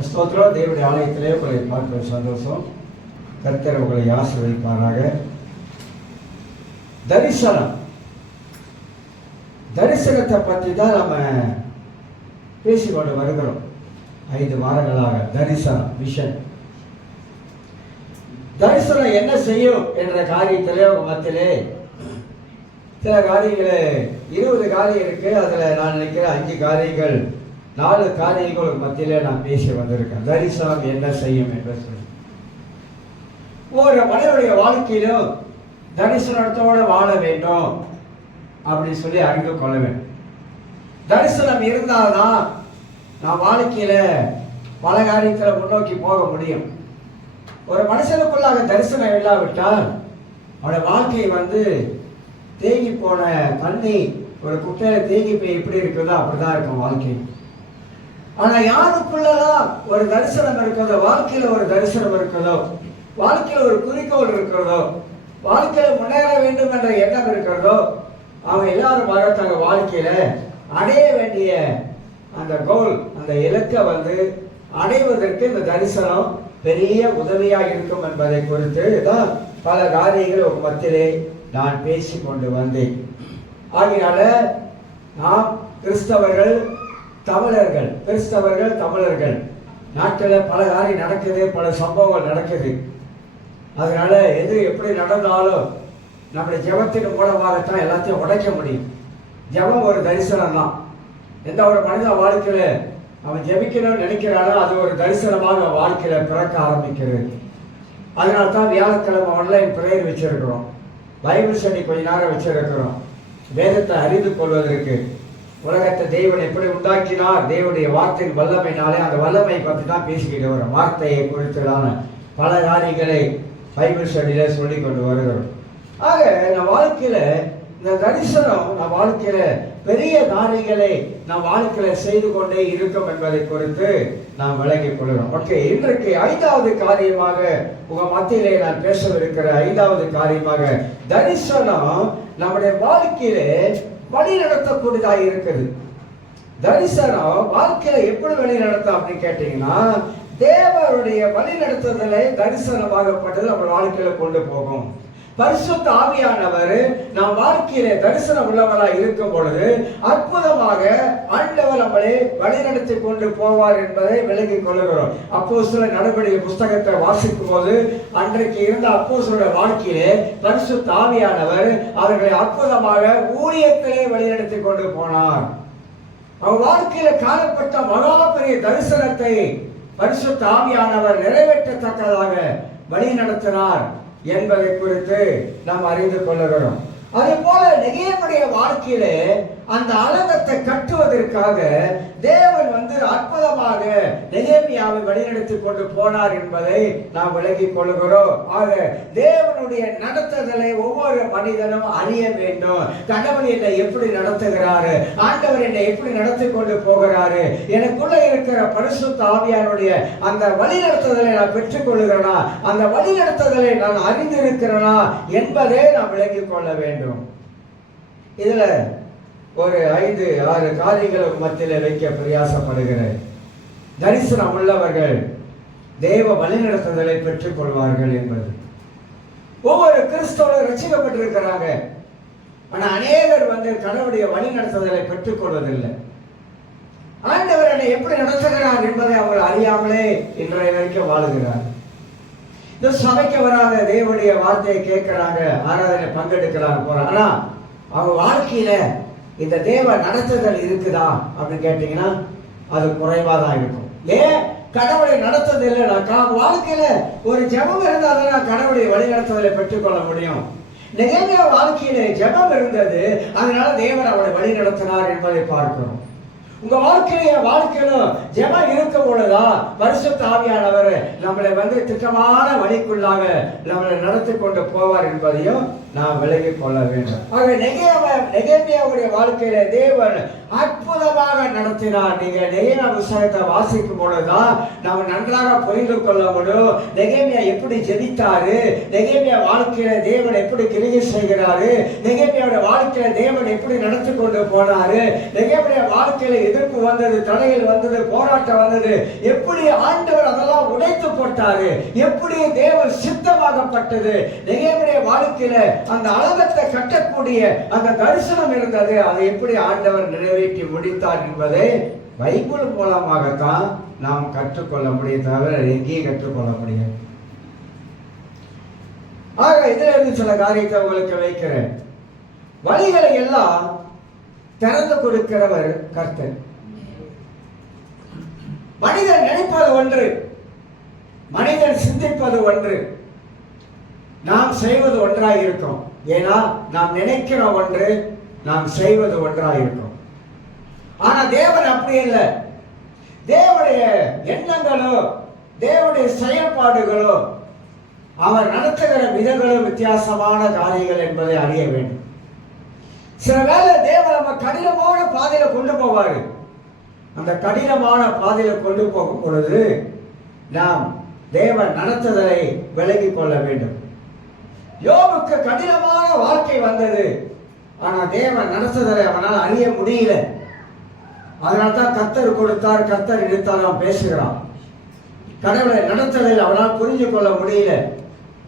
ஸ்தோத்திரம். தேவனுடைய ஆலயத்திலே உங்களை பார்க்கிற சந்தோஷம். கர்த்தர் உங்களை ஆசீர்வதிப்பாராக. தரிசனத்தை பற்றி தான் நம்ம பேசிக்கொண்டு வருகிறோம் 5 வாரங்களாக. விஷன் தரிசனம் என்ன செய்யும் என்ற காரியத்திலே உங்க மத்தியிலே சில காரியங்களே 20 காரியம் இருக்கு. அதுல நான் நினைக்கிறேன் 5 காரியங்கள் 4 காரியங்கள் மத்தியிலே நான் பேசி வந்திருக்கேன். தரிசனம் என்ன செய்யும் என்று சொல்லி ஒரு மனிதனுடைய வாழ்க்கையிலும் தரிசனத்தோடு வாழ வேண்டும் அப்படின்னு சொல்லி அறிந்து கொள்ள வேண்டும். தரிசனம் இருந்தால்தான் நான் வாழ்க்கையில பல காரியத்தில் முன்னோக்கி போக முடியும். ஒரு மனுஷனுக்குள்ளாக தரிசனம் இல்லாவிட்டால் அவனுடைய வாழ்க்கை தேங்கி போன தண்ணி ஒரு குட்டையில தேங்கி போய் எப்படி இருக்குதோ அப்படிதான் இருக்கும் வாழ்க்கை. ஆனா யாருக்குள்ளதான் ஒரு தரிசனம் இருக்கிறதோ, வாழ்க்கையில ஒரு தரிசனம் இருக்கிறதோ, வாழ்க்கையில ஒரு குறிக்கோள் இருக்கிறதோ, வாழ்க்கையில முன்னேற வேண்டும் என்ற எண்ணம் இருக்கிறதோ, அவங்க எல்லாரும் தங்க வாழ்க்கையில அடைய வேண்டிய அந்த கோல், அந்த இலக்கை அடைவதற்கு இந்த தரிசனம் பெரிய உதவியா இருக்கும் என்பதை குறித்து தான் பல காரியங்கள் ஒரு மத்தியிலே நான் பேசி கொண்டு வந்தேன். ஆகையால நாம் கிறிஸ்தவர்கள் தமிழர்கள் நாட்டில் பல காரியம் நடக்குது, பல சம்பவங்கள் நடக்குது. அதனால எது எப்படி நடந்தாலும் நம்முடைய ஜெபத்தின் மூலமாகத்தான் எல்லாத்தையும் உடைக்க முடியும். ஜெபம் ஒரு தரிசனம் தான். எந்த ஒரு மனித வாழ்க்கையில அவன் ஜெபிக்கணும்னு நினைக்கிறானோ அது ஒரு தரிசனமாக வாழ்க்கையில பிறக்க ஆரம்பிக்கிறது. அதனால தான் வியாழக்கிழமை ஆன்லைன் பிரேயர் வச்சிருக்கிறோம், பைபிள் ஸ்டடி கொஞ்ச நேரம் வச்சிருக்கிறோம். வேதத்தை அறிந்து கொள்வதற்கு உலகத்தை தேவன் எப்படி உண்டாக்கினார், தேவனுடைய வார்த்தையின் வல்லமைனாலே அந்த வல்லமை பற்றி தான் பேசிக்கிட்டு வரோம். வார்த்தையை குறித்ததான பல காரியங்களை பைபிள் ஸ்டடியில சொல்லி கொண்டு வருகிறோம். ஆக நம் வாழ்க்கையில இந்த தரிசனம் நம் வாழ்க்கையில பெரிய காரியங்களை நம் வாழ்க்கையில செய்து கொண்டே இருக்கும் என்பதை குறித்து நாம் விளங்கிக் கொள்கிறோம். ஓகே, இன்றைக்கு 5வது காரியமாக உங்க மத்தியிலே நான் பேசவிருக்கிற 5வது காரியமாக தரிசனம் நம்முடைய வாழ்க்கையிலே வழி நடத்தக்கூடியதாக இருக்குது. தரிசனம் வாழ்க்கையில எப்படி வழி நடத்தும் அப்படின்னு கேட்டீங்கன்னா, தேவனுடைய வழி நடத்துதலை தரிசனமாகப்பட்டது நம்ம வாழ்க்கையில கொண்டு போகும். பரிசுத்த ஆவியானவர் நாம் வாழ்க்கையில தரிசனம் உள்ளவராக இருக்கும் பொழுது அற்புதமாக ஆண்டவர் நம்மளை வழிநடத்தி கொண்டு போவார் என்பதை விளங்கிக் கொள்கிறோம். அப்போஸ்தலர் நடவடிக்கை புஸ்தகத்தை வாசிக்கும் போது அன்றைக்கு இருந்த அப்போஸ்தலருடைய வாழ்க்கையிலே பரிசுத்த ஆவியானவர் அவர்களை அற்புதமாக ஊழியத்திலே வழிநடத்தி கொண்டு போனார். அவர் வாழ்க்கையில காணப்பட்ட மகா பெரிய தரிசனத்தை பரிசுத்த ஆவியானவர் நிறைவேற்றத்தக்கதாக வழி நடத்தினார் என்பதை குறித்து நாம் அறிந்து கொள்ளுகிறோம். அதே போல நெகேமியுடைய வாழ்க்கையிலே அந்த அலங்கத்தை கட்டுவதற்காக தேவன் அற்புதமாக நெகேமியாவை வழிநடத்தி கொண்டு போனார் என்பதை நாம் விளங்கிக் கொள்கிறோம். ஆக தேவனுடைய நடத்துதலை ஒவ்வொரு மனிதனும் அறிய வேண்டும். கடவுள் என்னை எப்படி நடத்துகிறாரு, ஆண்டவர் என்னை எப்படி நடத்தி கொண்டு போகிறாரு, எனக்குள்ள இருக்கிற பரிசுத்த ஆவியானுடைய அந்த வழிநடத்துதலை நான் பெற்றுக் கொள்கிறேனா, அந்த வழிநடத்துதலை நான் அறிந்திருக்கிறேனா என்பதை நாம் விளங்கிக் கொள்ள வேண்டும். இதுல ஒரு 5-6 காரியங்களுக்கு மத்தியில் வைக்க பிரயாசப்படுகிறேன். தரிசனம் உள்ளவர்கள் தேவ வழிநடத்துதலை பெற்றுக் கொள்வார்கள் என்பது. ஒவ்வொரு கிறிஸ்தவரும் ரட்சிக்கப்பட்டிருக்கிறாங்க. ஆனா அநேகர் கடவுளுடைய வழிநடத்துதலை பெற்றுக் கொள்வதில்லை. ஆண்டவர் என்னை எப்படி நடத்துகிறார் என்பதை அவர் அறியாமலே இன்றைய வரைக்கும் வாழுகிறார். இந்த சபைக்கு வராத தேவனுடைய வார்த்தையை கேட்கிறாங்க, ஆராதனை பங்கெடுக்கிறாங்க, போறாங்க. ஆனா அவங்க வாழ்க்கையில இந்த தேவ நடத்துதல் இருக்குதா அப்படின்னு கேட்டீங்கன்னா அது குறைவாதான் இருக்கும். ஏன் கடவுளை நடத்துறது இல்லைனாக்கா வாழ்க்கையில ஒரு ஜெபம் இருந்தால் தான் கடவுளுடைய வழி நடத்துதலை பெற்றுக்கொள்ள முடியும். நெகேமியா வாழ்க்கையில ஜெபம் இருந்தது, அதனால தேவன் அவளை வழி நடத்தினார் என்பதை பார்க்கிறோம். உங்க வாழ்க்கையில ஜெபம் இருக்கும் பொழுதுதான் பரிசுத்த ஆவியானவர் நம்மளை திட்டமான வழிக்குள்ளாக நம்மளை நடத்தி கொண்டு போவார் என்பதையும் நாம் விலகிக் கொள்ள வேண்டும். ஆக நெகேமியாவுடைய வாழ்க்கையில தேவன் அற்புதமாக நடத்தினார். நீங்க நெகேமியா புத்தகத்தை வாசிக்கும் பொழுதுதான் நாம் நன்றாக புரிந்து கொள்ள முடியும். நெகேமியா எப்படி ஜெபித்தாரு, நெகேமியா வாழ்க்கையில தேவன் எப்படி கிரியை செய்கிறாரு, நெகேமியாவுடைய வாழ்க்கையில தேவன் எப்படி நடத்தி கொண்டு போனாரு, நெகேமியா வாழ்க்கையில எதிர்ப்பு வந்தது, தடைகள் வந்தது, போராட்டம் வந்தது, எப்படி ஆண்டவர் அதெல்லாம் உடைத்து போட்டாரு, எப்படி தேவன் சித்தமாகப்பட்டது, நெகேமியா வாழ்க்கையில அந்த அலங்கத்தை கட்டக்கூடிய அந்த தரிசனம் இருந்தது, அதை எப்படி ஆண்டவர் நிறைவேற்றி முடித்தார் என்பதை பைபிள் மூலமாகத்தான் நாம் கற்றுக்கொள்ள முடியும், தவிர எங்கேயும் கற்றுக்கொள்ள முடியும். ஆக இதுல இருந்து சில காரியத்தை உங்களுக்கு வைக்கிறேன். வழிகளை எல்லாம் திறந்து கொடுக்கிறவர் கர்த்தர். மனிதன் நினைப்பது ஒன்று, மனிதன் சிந்திப்பது ஒன்று, நாம் செய்வது ஒன்றாக இருக்கும். ஏன்னா நாம் நினைக்கிற ஒன்று, நாம் செய்வது ஒன்றாக இருக்கும். ஆனா தேவன் அப்படி இல்லை. தேவனுடைய எண்ணங்களோ தேவனுடைய செயல்பாடுகளோ அவர் நடத்துகிற விதங்களும் வித்தியாசமான காரியங்கள் என்பதை அறிய வேண்டும். சில வேளை தேவன் நம்ம கடினமான பாதையில கொண்டு போவாரு. அந்த கடினமான பாதையில கொண்டு போகும் பொழுது நாம் தேவன் நடத்துதலை விலகிக் கொள்ள வேண்டும். யோபுக்கு கடினமான வாழ்க்கை வந்தது, ஆனா தேவன் நடத்துதலை அவனால் அறிய முடியல. அதனால்தான் கர்த்தர் கொடுத்தார், கர்த்தர் எடுத்தார் அவன் பேசுகிறான். கடவுளை நடத்துதல் அவனால் புரிஞ்சு கொள்ள முடியல.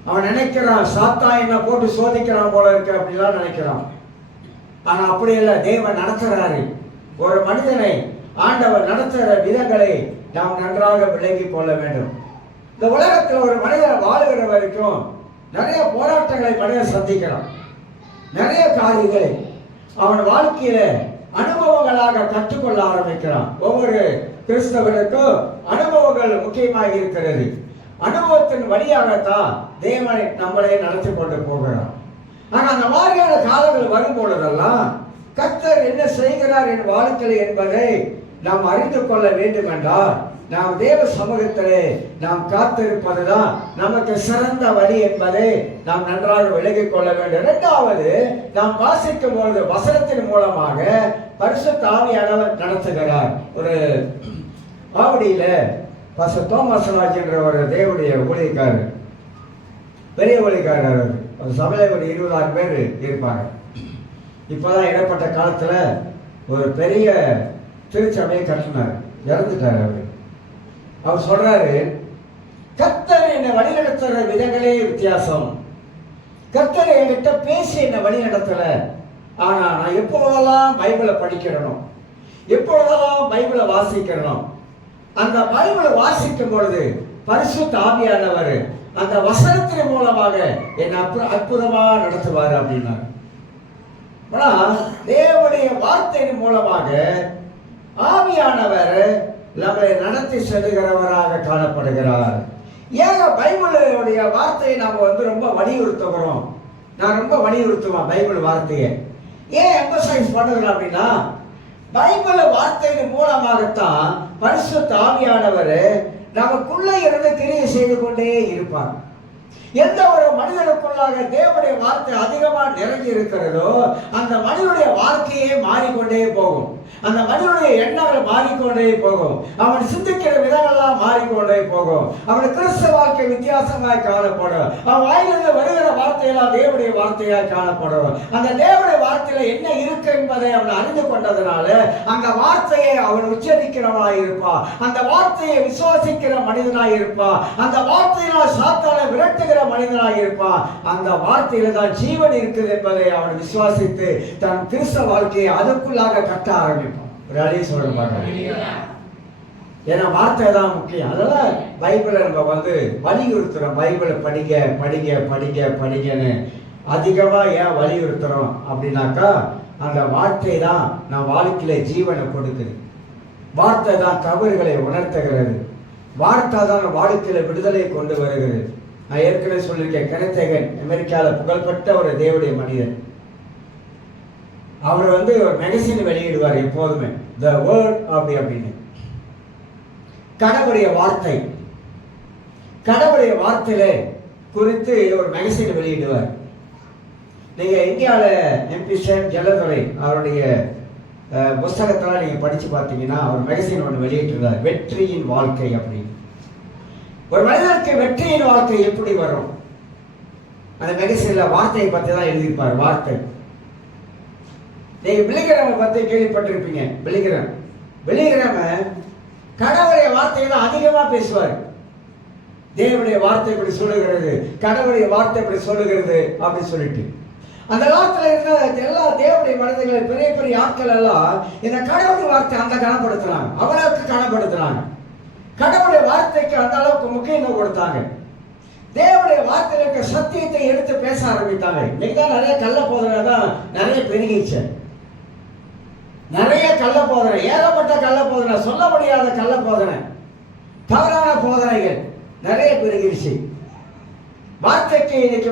அவன் நினைக்கிறான் சாத்தான் என்ன போட்டு சோதிக்கிறான் போல இருக்கு அப்படிலாம் நினைக்கிறான். ஆனா அப்படி இல்லை, தேவன் நடத்துறாரு. ஒரு மனிதனை ஆண்டவர் நடத்துகிற விதங்களை நாம் நன்றாக விலகி கொள்ள வேண்டும். இந்த உலகத்தில் ஒரு மனிதன் வாழுகிற வரைக்கும் நிறைய போராட்டங்களை மனிதன் சந்திக்கிறான். நிறைய காரியங்களை அவன் வாழ்க்கையில அனுபவங்களாக கற்றுக்கொள்ள ஆரம்பிக்கிறான். ஒவ்வொரு கிறிஸ்தவனுக்கும் அனுபவங்கள் முக்கியமாக இருக்கிறது. அனுபவத்தின் வழியாகத்தான் தேவனை நம்மளே நடத்தி கொண்டு போகிறான். ஆனா அந்த மாதிரியான காலங்கள் வரும் பொழுதெல்லாம் கர்த்தர் என்ன செய்கிறார் என் வாழ்க்கையில் என்பதை நாம் அறிந்து கொள்ள வேண்டும் என்றால் நாம் தேவ சமூகத்திலே நாம் காத்திருப்பதுதான் நமக்கு சிறந்த வழி என்பதை நாம் நன்றாக விலகிக் கொள்ள வேண்டும். இரண்டாவது, நாம் வாசிக்கும் பொழுது வசனத்தின் மூலமாக பரிசுத்த ஆவியானவர் நடத்துகிறார். ஒரு ஆவடியில பாஸ்டர் தோமஸ் ராஜ் என்ற ஒரு தேவனுடைய ஊழியக்காரர், பெரிய ஊழியக்காரர், ஒரு சபையில ஒரு 20,000 பேர் இருப்பாங்க. இப்போதான் இடப்பட்ட காலத்துல ஒரு பெரிய திருச்சபையை கட்டினார், இறந்துட்டார் அவர். அவர் சொல்றாரு, கர்த்தர் என்னை வழி நடத்துற விதங்களே வித்தியாசம். கர்த்தர் என்கிட்ட பேசி என்னை வழி நடத்தல. ஆனா நான் எப்பொழுதெல்லாம் பைபிளை படிக்கிறனும், எப்பொழுதெல்லாம் பைபிளை வாசிக்கிறனும், அந்த பைபிளை வாசிக்கும் பொழுது பரிசுத்த ஆவியானவர் அந்த வசனத்தின் மூலமாக என்னை அற்புதமா நடத்துவார் அப்படின்னா. தேவனுடைய வார்த்தையின் மூலமாக ஆவியானவர் நம்மை நடத்தி செல்லுகிறவராக காணப்படுகிறார். ஏங்க பைபிளுடைய வார்த்தையை நாம ரொம்ப வலியுறுத்துகிறோம். நான் ரொம்ப வலியுறுத்துவேன் பைபிள் வார்த்தையை. ஏன் எம்பசைஸ் பண்ணுகிறோம் அப்படின்னா, பைபிள் வார்த்தையின் மூலமாகத்தான் பரிசுத்த ஆவியானவர் நமக்குள்ள இருந்து கிரியை செய்து கொண்டே இருப்பார். எந்த ஒரு மனிதனுக்குள்ளாக தேவனுடைய வார்த்தை அதிகமாக நிறைஞ்சி இருக்கிறதோ அந்த மனிதனுடைய வாழ்க்கையே மாறிக்கொண்டே போகும். அந்த மனிதனுடைய எண்ணங்கள் மாறிக்கொண்டே போகும். அவன் சிந்திக்கிற விதங்கள்லாம் மாறிக்கொண்டே போகும். அவன் கிறிஸ்தவ வாழ்க்கை வித்தியாசமாய் காணப்படும். அவன் வாயிலிருந்து வருகிற வார்த்தையெல்லாம் தேவனுடைய வார்த்தையாய் காணப்படும். அந்த தேவனுடைய வார்த்தையில என்ன இருக்கு என்பதை அவன் அறிந்து கொண்டதுனால அந்த வார்த்தையை அவன் உச்சரிக்கிறவனாய் இருப்பான். அந்த வார்த்தையை விசுவாசிக்கிற மனிதனாய் இருப்பான். அந்த வார்த்தையினால் சாத்தானை விரட்டுகிற மனிதனாக இருப்பான். அந்த வார்த்தையில தான் ஜீவன் இருக்குது என்பதை அவன் விசுவாசித்து தன் கிறிஸ்தவ வாழ்க்கையை அதுக்குள்ளாக கட்ட ஆரம்பிப்பான். ஒரு அழிய சொல்ல மாட்டான். ஏன்னா வார்த்தை தான் முக்கியம். அதனால பைபிளை நம்ம வலியுறுத்துறோம். பைபிளை படிங்க படிங்க படிங்க படிங்கன்னு அதிகமா ஏன் வலியுறுத்துறோம் அப்படின்னாக்கா, அந்த வார்த்தை தான் நான் வாழ்க்கையில ஜீவனை கொடுக்குது. வார்த்தை தான் தவறுகளை உணர்த்துகிறது. வார்த்தை தான் வாழ்க்கையில விடுதலை கொண்டு வருகிறது. நான் ஏற்கனவே சொல்லியிருக்கேன், கெனத்தேகன் அமெரிக்காவில் புகழ்பெற்ற ஒரு தேவனுடைய மனிதன். அவர் ஒரு மேகசின் வெளியிடுவார் எப்போதுமே, த வேர்ட் அப்படின்னு. கடவுளுடைய வார்த்தை, கடவுளுடைய வார்த்தையில குறித்து ஒரு மேகசின் வெளியிடுவார். நீங்க இந்தியாவில் எம்பி சேம் ஜெல்லதுரை அவருடைய புஸ்தகத்தெல்லாம் நீங்க படிச்சு பார்த்தீங்கன்னா அவர் மேகசின் ஒன்று வெளியிட்டிருந்தார், வெற்றியின் வாழ்க்கை அப்படின்னு. ஒரு மனிதனுக்கு வெற்றியின் வாழ்க்கை எப்படி வரும்? அந்த மேகசின்ல வார்த்தையை பற்றி தான் எழுதியிருப்பார். வார்த்தை. நீங்க பிலிகிராமை பற்றி கேள்விப்பட்டிருப்பீங்க. பிலிகிராம கடவுளுடைய வார்த்தையை தான் அதிகமா பேசுவார். தேவனுடைய வார்த்தை இப்படி சொல்லுகிறது, கடவுளுடைய வார்த்தை இப்படி சொல்லுகிறது அப்படின்னு சொல்லிட்டு அந்த காலத்துல இருந்த எல்லா தேவனுடைய மனிதர்கள், பெரிய பெரிய ஆட்கள் எல்லாம் இந்த கடவுளுடைய வார்த்தை அந்த கனப்படுத்துறாங்க, அவ்வளவுக்கு கனப்படுத்துறாங்க. கடவுளுடைய வார்த்தைக்கு அந்த அளவுக்கு முக்கியத்துவம் கொடுத்தாங்க. தேவனுடைய வார்த்தையில் இருக்க சத்தியத்தை எடுத்து பேச ஆரம்பித்தாங்க. இன்னைக்கு தான் நிறைய கள்ள போதனை தான் நிறைய பெருகிச்சு. நிறைய கள்ள போதனை, ஏகப்பட்ட கள்ள போதனை, சொல்ல முடியாத கள்ள போதனை, தவறான போதனைகள் நிறைய பெருகிருச்சு. வார்த்தைக்கு இன்னைக்கு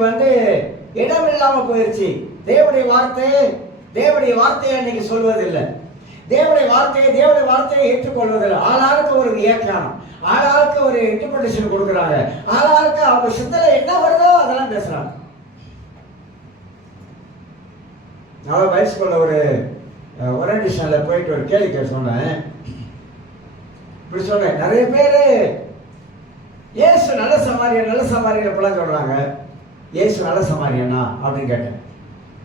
இடம் இல்லாம போயிருச்சு. தேவனுடைய வார்த்தையை இன்னைக்கு சொல்வதில்லை. தேவனுடைய வார்த்தையை ஏற்றுக்கொள்வதில்லை. ஆளாளுக்கு ஒரு வியாக்கியானம், ஆளாளுக்கு ஒரு இன்டர்பிரேஷன் கொடுக்குறாங்க, ஆளாளுக்கு அவங்க சிந்தனை என்ன வருதோ அதெல்லாம் பேசுறாங்க. நான் வயசுக்குள்ள ஒரு ஓரியன்டேஷன்ல போயிட்டு ஒரு கேள்வி சொன்னேன். இப்படி சொன்னேன், நிறைய பேரு இயேசு நல்ல சமாரியன் பழம் சொல்றாங்க. இயேசு நல்ல சமாரியனா அப்படின்னு கேட்டேன்.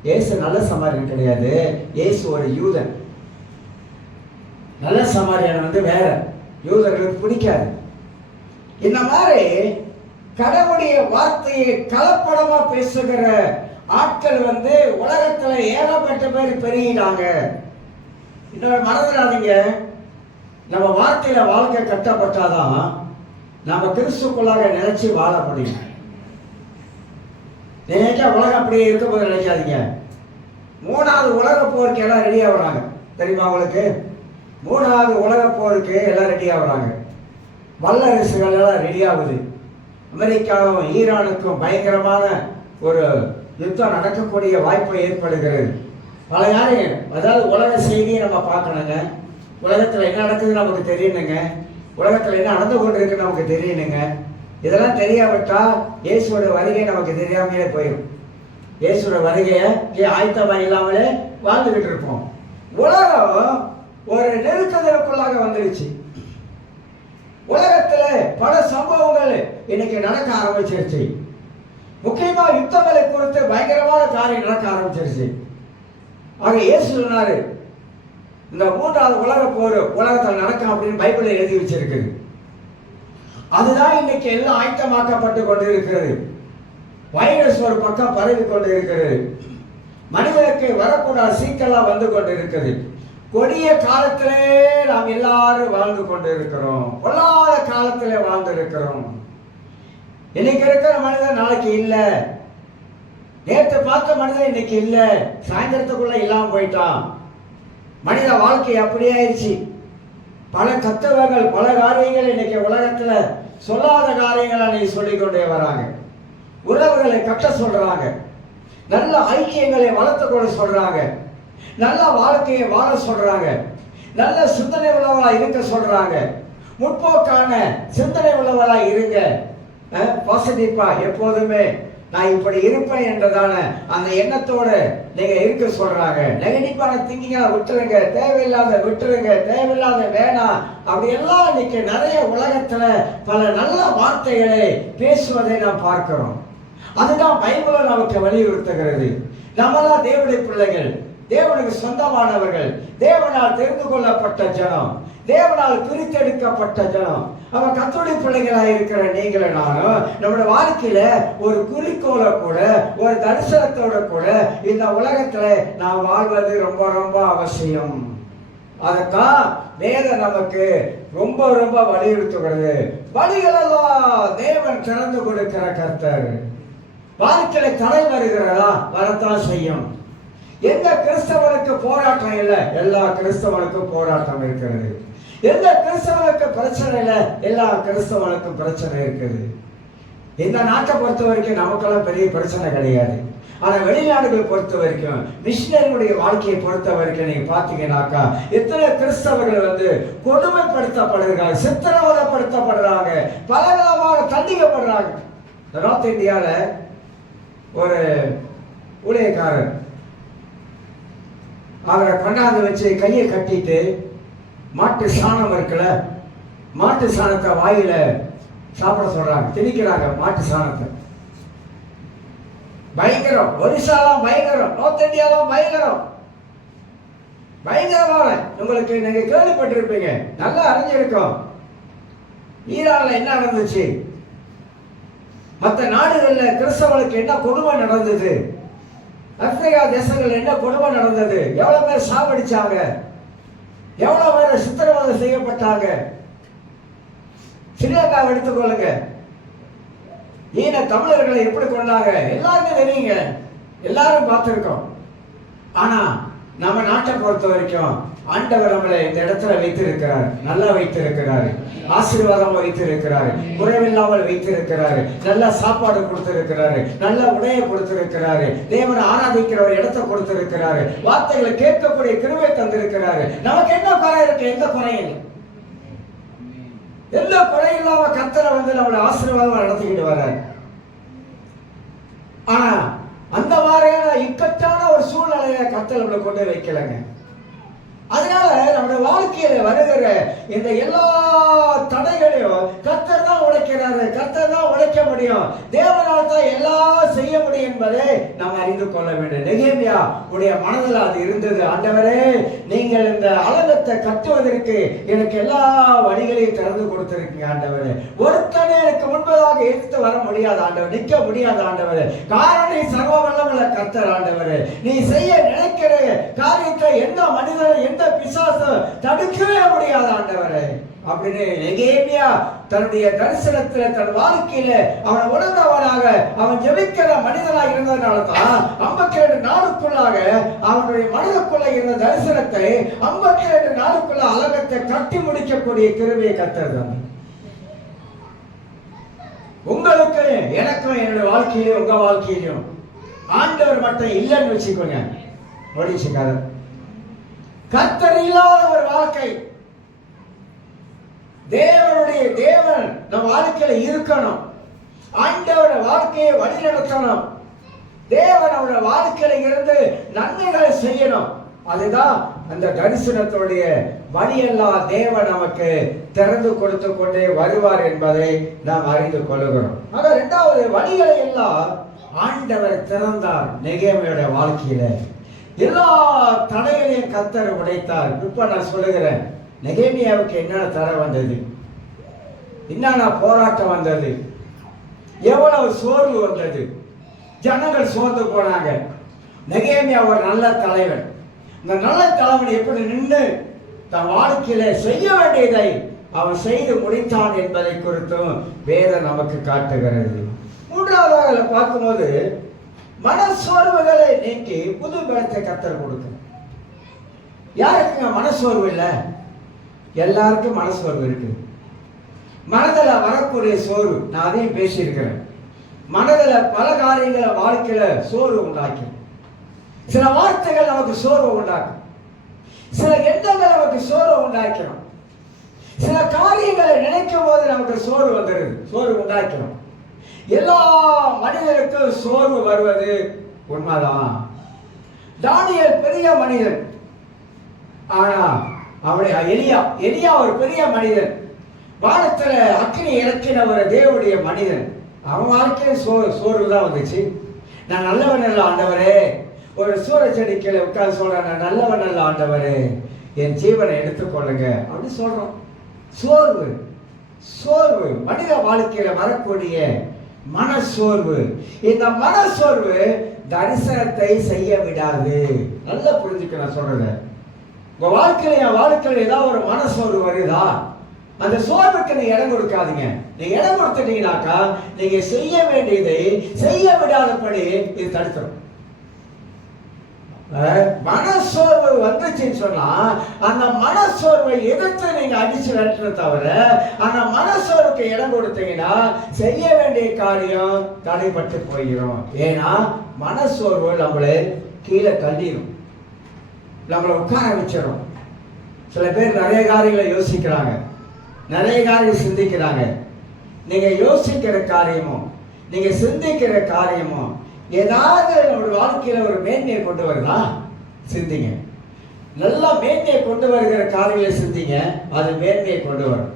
இயேசு நல்ல சமாரியன் கிடையாது, இயேசு ஒரு யூதன். நல்ல சமாரியன் வேற, யூதர்களுக்கு பிடிக்காது. இந்த மாதிரி கடவுளுடைய வார்த்தையை கலப்படமா பேசுகிற ஆட்கள் உலகத்துல ஏகப்பட்ட பேர் பெருகினாங்க. இன்னொரு மறந்துடாதீங்க, நம்ம வார்த்தையில வாழ்க்கை கட்டப்பட்டாதான் நம்ம கிறிஸ்துக்குள்ளாக நினைச்சு வாழ முடியும். நினைச்சா உலகம் அப்படியே இருக்க போது நினைக்காதீங்க. 3வது உலக போருக்கு எல்லாம் ரெடி ஆகுறாங்க, தெரியுமா உங்களுக்கு? 3வது உலக போருக்கு எல்லாம் ரெடி ஆகுறாங்க. வல்லரசுகள் எல்லாம் ரெடி ஆகுது. அமெரிக்காவும் ஈரானுக்கும் பயங்கரமான ஒரு யுத்தம் நடக்கக்கூடிய வாய்ப்பு ஏற்படுகிறது. பல யாரையும், அதாவது உலக செய்தியை நம்ம பார்க்கணுங்க. உலகத்தில் என்ன நடக்குதுன்னு நமக்கு தெரியணுங்க. உலகத்தில் என்ன நடந்து கொண்டு இருக்குன்னு நமக்கு தெரியணுங்க. இதெல்லாம் தெரியாவிட்டா இயேசுவோட வருகை நமக்கு தெரியாமலே போயிடும். இயேசுவோட வருகையை ஆயத்தமாக இல்லாமலே வாழ்ந்துகிட்டு இருப்போம். உலகம் ஒரு நெருக்கதலுக்குள்ளாக வந்துருச்சு. உலகத்துல பல சம்பவங்கள் இன்னைக்கு நடக்க ஆரம்பிச்சிருச்சு. முக்கியமா யுத்தங்களை குறித்து பயங்கரமான காரியம் நடக்க ஆரம்பிச்சிருச்சு. ஆக இயேசு சொன்னாரு, இந்த 3வது உலக போர் உலகத்தில் நடக்கும் அப்படின்னு பைபிள்ல எழுதி வச்சிருக்குது. அதுதான் இன்னைக்கு எல்லாம் ஆயத்தமாக்கப்பட்டு கொண்டு இருக்கிறது. வைரஸ் ஒரு பக்கம் பரவி கொண்டு இருக்கிறது. மனிதனுக்கு வரக்கூடாத சீக்கெல்லாம் வந்து கொண்டு இருக்குது. கொடிய காலத்திலே நாம் எல்லாரும் வாழ்ந்து கொண்டு இருக்கிறோம். பொல்லாத காலத்திலே வாழ்ந்து இருக்கிறோம். இன்னைக்கு இருக்கிற மனிதன் நாளைக்கு இல்லை. நேற்று பார்த்த மனிதன் இன்னைக்கு இல்லை, சாயந்தரத்துக்குள்ள இல்லாம போயிட்டான். மனித வாழ்க்கை அப்படியே ஆயிடுச்சு. பல தத்துவங்கள், பல காரியங்கள் இன்னைக்கு உலகத்துல சொல்லாத காரியங்களை அன்னைக்கு சொல்லிக்கொண்டே வராங்க. உறவுகளை கட்ட சொல்றாங்க, நல்ல ஐக்கியங்களை வளர்த்து கொள்ள சொல்றாங்க, நல்ல வாழ்க்கையை வாழ சொல்றாங்க, நல்ல சிந்தனை உள்ளவளா இருக்க சொல்றாங்க, முற்போக்கான சிந்தனை உள்ளவளா இருங்க, பாசிட்டிவா எப்போதுமே நான் இப்படி இருப்பேன் என்றதான அந்த எண்ணத்தோட நீங்க இருக்க சொல்றாங்க. நெகட்டிவான திங்கிங்கா விட்டுருங்க, தேவையில்லாத விட்டுருங்க, தேவையில்லாத வேணாம் அப்படி எல்லாம் இன்னைக்கு நிறைய உலகத்துல பல நல்ல வார்த்தைகளை பேசுவதை நாம் பார்க்கிறோம். அதுதான் பைபிள் நமக்கு வலியுறுத்துகிறது. நம்மளாம் தேவனுடைய பிள்ளைகள், தேவனுக்கு சொந்தமானவர்கள், தேவனால் தெரிந்து கொள்ளப்பட்ட ஜனம், தேவனால் பிரித்தெடுக்கப்பட்ட ஜனம். அவன் கர்த்தருடைய பிள்ளைகளாக இருக்கிற நீங்களே நானும் நம்முடைய வாழ்க்கையில ஒரு குறிக்கோளை கூட, ஒரு தரிசனத்தோட கூட இந்த உலகத்துல நாம் வாழ்வது ரொம்ப ரொம்ப அவசியம். அதுதான் வேதம் நமக்கு ரொம்ப ரொம்ப வலியுறுத்துகிறது. வழிகளெல்லாம் தேவன் திறந்து கொடுக்கிற கர்த்தர். வாழ்க்கையில தடை வருகிறதா? வரத்தான் செய்யும். எந்த கிறிஸ்தவனுக்கு போராட்டம் இல்லை? எல்லா கிறிஸ்தவனுக்கும் போராட்டம் இருக்கிறது. எந்த கிறிஸ்தவனுக்கு பிரச்சனை இல்லை? எல்லா கிறிஸ்தவனுக்கும் பிரச்சனை இருக்குது. இந்த நாட்டை பொறுத்த வரைக்கும் நமக்கெல்லாம் பெரிய பிரச்சனை கிடையாது. ஆனா வெளிநாடுகளை பொறுத்த வரைக்கும், மிஷினரியுடைய வாழ்க்கையை பொறுத்த வரைக்கும் நீங்க பாத்தீங்கன்னாக்கா எத்தனை கிறிஸ்தவர்கள் கொடுமைப்படுத்தப்படுகிறாங்க, சித்திரவதைப்படுத்தப்படுறாங்க, பலவிதமாக தண்டிக்கப்படுறாங்க. நார்த் இந்தியாவில் ஊழியக்காரர். அவரை கொண்டாந்து வச்சு கையை கட்டிட்டு மாட்டு சாணம் இருக்குல்ல, மாட்டு சாணத்தை வாயில சாப்பிட சொல்றாங்க, திணிக்கிறாங்க மாட்டு சாணத்தை. பயங்கரம். ஒரிசாலாம் பயங்கரம், நார்த் இந்தியாலாம் பயங்கரம், பயங்கரமான. உங்களுக்கு நீங்க கேள்விப்பட்டிருப்பீங்க, நல்லா அறிஞ்சிருக்கோம். ஈரான்ல என்ன நடந்துச்சு, மற்ற நாடுகள்ல கிறிஸ்தவர்களுக்கு என்ன கொடுமை நடந்தது, ஆப்பிரிக்கா தேசங்கள் என்ன கொடுமை நடந்தது, எவ்வளவு பேர் சாவடிச்சாங்க, எவ்வளவு பேர் சித்திரவதை செய்யப்பட்டாங்க. ஸ்ரீலங்காவை எடுத்துக்கொள்ளுங்க, ஈன தமிழர்களை எப்படி கொண்டாங்க எல்லாருமே தெரியுங்க, எல்லாரும் பார்த்திருக்கோம். ஆனா நம்ம நாட்டை பொறுத்த வரைக்கும் ஆண்டவர் நம்மளை இந்த இடத்துல வைத்திருக்கிறார், நல்லா வைத்திருக்கிறாரு, ஆசீர்வாதமா வைத்திருக்கிறாரு, குறைவில்லாமல் வைத்திருக்கிறாரு, நல்ல சாப்பாடு கொடுத்திருக்கிறாரு, நல்ல உடையை கொடுத்திருக்கிறாரு, தேவனை ஆராதிக்கிற ஒரு இடத்தை கொடுத்திருக்கிறாரு, வார்த்தைகளை கேட்கக்கூடிய கிருபை தந்திருக்கிறாரு. நமக்கு என்ன குறை இருக்கு? எந்த குறையும் இல்லை. எல்லா குறையில்லாம கர்த்தரை நம்மளை ஆசீர்வாதமா நடத்திக்கிட்டு வர்றாரு. ஆனா அந்த மாதிரியான இக்கட்டான ஒரு சூழ்நிலையை கர்த்தர் நம்மளை கொண்டு வைக்கலங்க. அதனால நம்முடைய வாழ்க்கையில வருகிற இந்த எல்லா தடைகளையும் கர்த்தர் தான் உடைக்கிறாரு, கர்த்தர் தான் உடைக்க முடியும், தேவனால் தான் எல்லாம் செய்ய முடியும் என்பதை நாம் அறிந்து கொள்ள வேண்டும். நெகேமியா உடைய மனதில் அது இருந்தது. ஆண்டவரே, நீங்கள் இந்த அலங்கத்தை கட்டுவதற்கு எனக்கு எல்லா வழிகளையும் திறந்து கொடுத்திருக்கீங்க ஆண்டவரே. ஒருத்தனே எனக்கு முன்பதாக எடுத்து வர முடியாது ஆண்டவர், நிற்க முடியாது ஆண்டவரே. காரணம் சர்வ வல்லமுள்ள கர்த்தர் ஆண்டவரே. நீ செய்ய நினைக்கிற காரியத்தை எந்த மனிதனை எந்த பிசாசு தடுக்கவே முடியாது ஆண்டவரே அப்படின்னு நெகேமியா தன்னுடைய தரிசனத்துல தன் வாழ்க்கையில அவன் உணர்ந்தவனாக அவன் ஜெபிக்கிற மனிதனாக இருந்ததுனால தான் 52 நாளுக்குள்ளாக அவனுடைய மனதுக்குள்ள இருந்த தரிசனத்தை 52 நாளுக்குள்ள அலங்கத்தை கட்டி முடிக்கக்கூடிய கிருபையை கர்த்தர் தான். உங்களுக்கு எனக்கும் என்னுடைய வாழ்க்கையிலும் உங்க வாழ்க்கையிலும் ஆண்டவர் மட்டும் இல்லைன்னு வச்சுக்கோங்க, முடிச்சுக்காத. கர்த்தர் இல்லாத ஒரு வாழ்க்கை, தேவன் நம்ம வாழ்க்கையில இருக்கணும், ஆண்டவரோட வாழ்க்கையை வழி நடத்தணும், தேவன் அவருடைய வாழ்க்கையில இருந்து நன்மைகளை செய்யணும். அதுதான் அந்த தரிசனத்துடைய வழியெல்லாம் தேவன் நமக்கு திறந்து கொடுத்து கொண்டே வருவார் என்பதை நாம் அறிந்து கொள்கிறோம். ஆனா 2வது வழிகளை எல்லாம் ஆண்டவர் திறந்தார். நெகேமியோட வாழ்க்கையில எல்லா தடைகளையும் கர்த்தர் உடைத்தார். இப்ப நான் சொல்லுகிறேன், நெகேமியாவுக்கு என்னென்ன தடை வந்தது, என்னென்ன போராட்டம் வந்தது, எவ்வளவு சோர்வு வந்தது, ஜனங்கள் சோர்ந்து போனாங்க. நெகேமியா ஒரு நல்ல தலைவன். இந்த நல்ல தலைவன் எப்படி நின்று தன் வாழ்க்கையில செய்ய வேண்டியதை அவன் செய்து முடித்தான் என்பதை குறித்தும் வேதம் நமக்கு காட்டுகிறது. 3வது பார்க்கும்போது மனசோர்வுகளை நீக்கி புது பலத்தை கர்த்தர் கொடுக்கணும். யாருக்குங்க மனசோர்வு இல்லை? எல்லாருக்கும் மனசோர்வு இருக்கு. மனதில் வரக்கூடிய சோர்வு, நான் அதையும் பேசியிருக்கிறேன். மனதில் பல காரியங்களை வாழ்க்கையில சோர்வு உண்டாக்கி, சில வார்த்தைகள் நமக்கு சோர்வு உண்டாக்கும், சில எண்ணங்கள் நமக்கு சோர்வு உண்டாக்கணும், சில காரியங்களை நினைக்கும் போது நமக்கு சோர்வு வந்துடுது, சோர்வு உண்டாக்கணும். எல்லா மனிதருக்கும் சோர்வு வருவது உண்மைதான். தானியேல் பெரிய மனிதன், ஆனா அவனுடைய எலியா ஒரு பெரிய மனிதன், வானத்துல அக்கினி இறக்கின ஒரு தேவனுடைய மனிதன். அவன் வாழ்க்கையில் சோர்வு தான் வந்துச்சு. நான் நல்லவன் அல்ல ஆண்டவரே, ஒரு சூரச்செடிக்கையில உட்கார்ந்து சொல்றேன், நான் நல்லவன் அல்ல ஆண்டவரே, என் ஜீவனை எடுத்துக்கொள்ளுங்க அப்படின்னு சொல்றோம். சோர்வு மனித வாழ்க்கையில வரக்கூடிய மனசோர்வு. இந்த மனசோர்வு தரிசனத்தை செய்ய விடாது. நல்லா புரிஞ்சுக்க நான் சொல்றேன். உங்க வாழ்க்கையில என் வாழ்க்கையில ஏதாவது ஒரு மனசோர்வு வருதா, அந்த சோர்வுக்கு நீங்க இடம் கொடுக்காதீங்க. நீங்க இடம் கொடுத்துட்டீங்கன்னாக்கா நீங்க செய்ய வேண்டியதை செய்ய விடாதபடி இது தடுத்துரும். மனசோர்வு வந்துச்சுன்னு சொன்னா அந்த மனசோர்வை எதிர்த்து நீங்க அடிச்சு விரட்டுற தவிர அந்த மனசோர்வுக்கு இடம் கொடுத்தீங்கன்னா செய்ய வேண்டிய காரியம் தடைப்பட்டு போயிடும். ஏன்னா மனசோர்வு நம்மளை கீழே தள்ளிடும், நம்மளை உட்கார வச்சிடும். சில பேர் நிறைய காரியங்களை யோசிக்கிறாங்க, நிறைய காரியம் சிந்திக்கிறாங்க. நீங்க யோசிக்கிற காரியமும் நீங்க சிந்திக்கிற காரியமும் ஏதாவது ஒரு வாழ்க்கையில ஒரு மேன்மையை கொண்டு வருதா? சிந்திங்க. நல்லா மேன்மையை கொண்டு வருகிற காரியங்களை சிந்திங்க, அது மேன்மையை கொண்டு வரும்.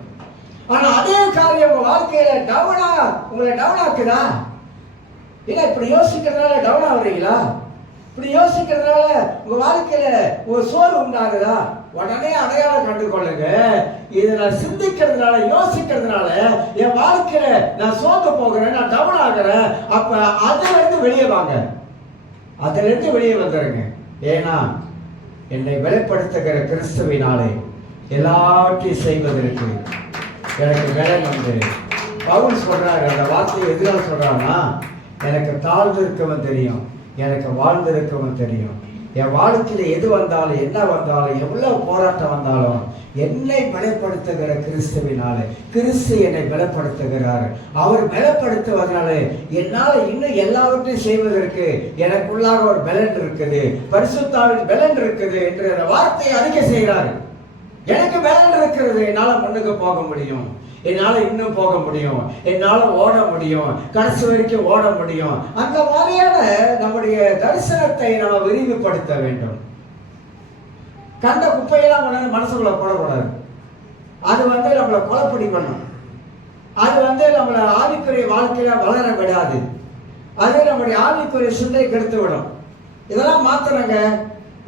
ஆனா அதே காரியம் உங்க வாழ்க்கையில உங்களை டவுன் ஆக்குதா? இல்ல இப்படி யோசிக்கிறதுனால டவுன் ஆகுறீங்களா? இப்படி யோசிக்கிறதுனால உங்க வாழ்க்கையில ஒரு சோர்வு உண்டாகுதா? உடனே அடையாளம் கண்டுகொள்ளுங்க. இதை நான் சிந்திக்கிறதுனால, யோசிக்கிறதுனால என் வாழ்க்கையில நான் சோர்ந்து போகிறேன், நான் டவுன் ஆகிறேன். அப்ப அதுல இருந்து வெளியே வாங்க, அதுல இருந்து வெளியே வந்துருங்க. ஏன்னா என்னை வெளிப்படுத்துகிற கிறிஸ்துவினாலே எல்லாவற்றையும் செய்வதற்கு எனக்கு பலன் உண்டு. பவுல் சொல்றாரு, அந்த வார்த்தையை எதிராக சொல்றாருன்னா, எனக்கு தாழ்ந்திருக்கவன் தெரியும், எனக்கு வாழ்ந்திருக்கவன் தெரியும். என் வாழ்க்கையில எது வந்தாலும், என்ன வந்தாலும், எவ்வளவு போராட்டம் வந்தாலும் என்னை பலப்படுத்துகிற கிறிஸ்துவினாலே, கிறிஸ்து என்னை பலப்படுத்துகிறார். அவர் பலப்படுத்துவதனால என்னால் இன்னும் எல்லாவற்றையும் செய்வதற்கு எனக்குள்ளாக ஒரு பலன் இருக்குது, பரிசுத்தாவின் பலன் இருக்குது என்று அந்த வார்த்தையை அறிக்கை செய்கிறார். எனக்கு பலன் இருக்கிறது, என்னால முன்னுக்கு போக முடியும், என்னால இன்னும் போக முடியும், என்னால ஓட முடியும், கடைசி வரைக்கும் ஓட முடியும். அந்த மாதிரியான நம்முடைய தரிசனத்தை நாம் விரிவுபடுத்த வேண்டும். கண்ட குப்பையெல்லாம் மனசுக்குள்ள போடக்கூடாது. அது நம்மளை கொலைப்படி பண்ணும். அது நம்மளை ஆவிக்குரிய வாழ்க்கையில வளர விடாது. அது நம்முடைய ஆவிக்குரிய சிந்தை கெடுத்து விடும். இதெல்லாம் மாத்தணுங்க,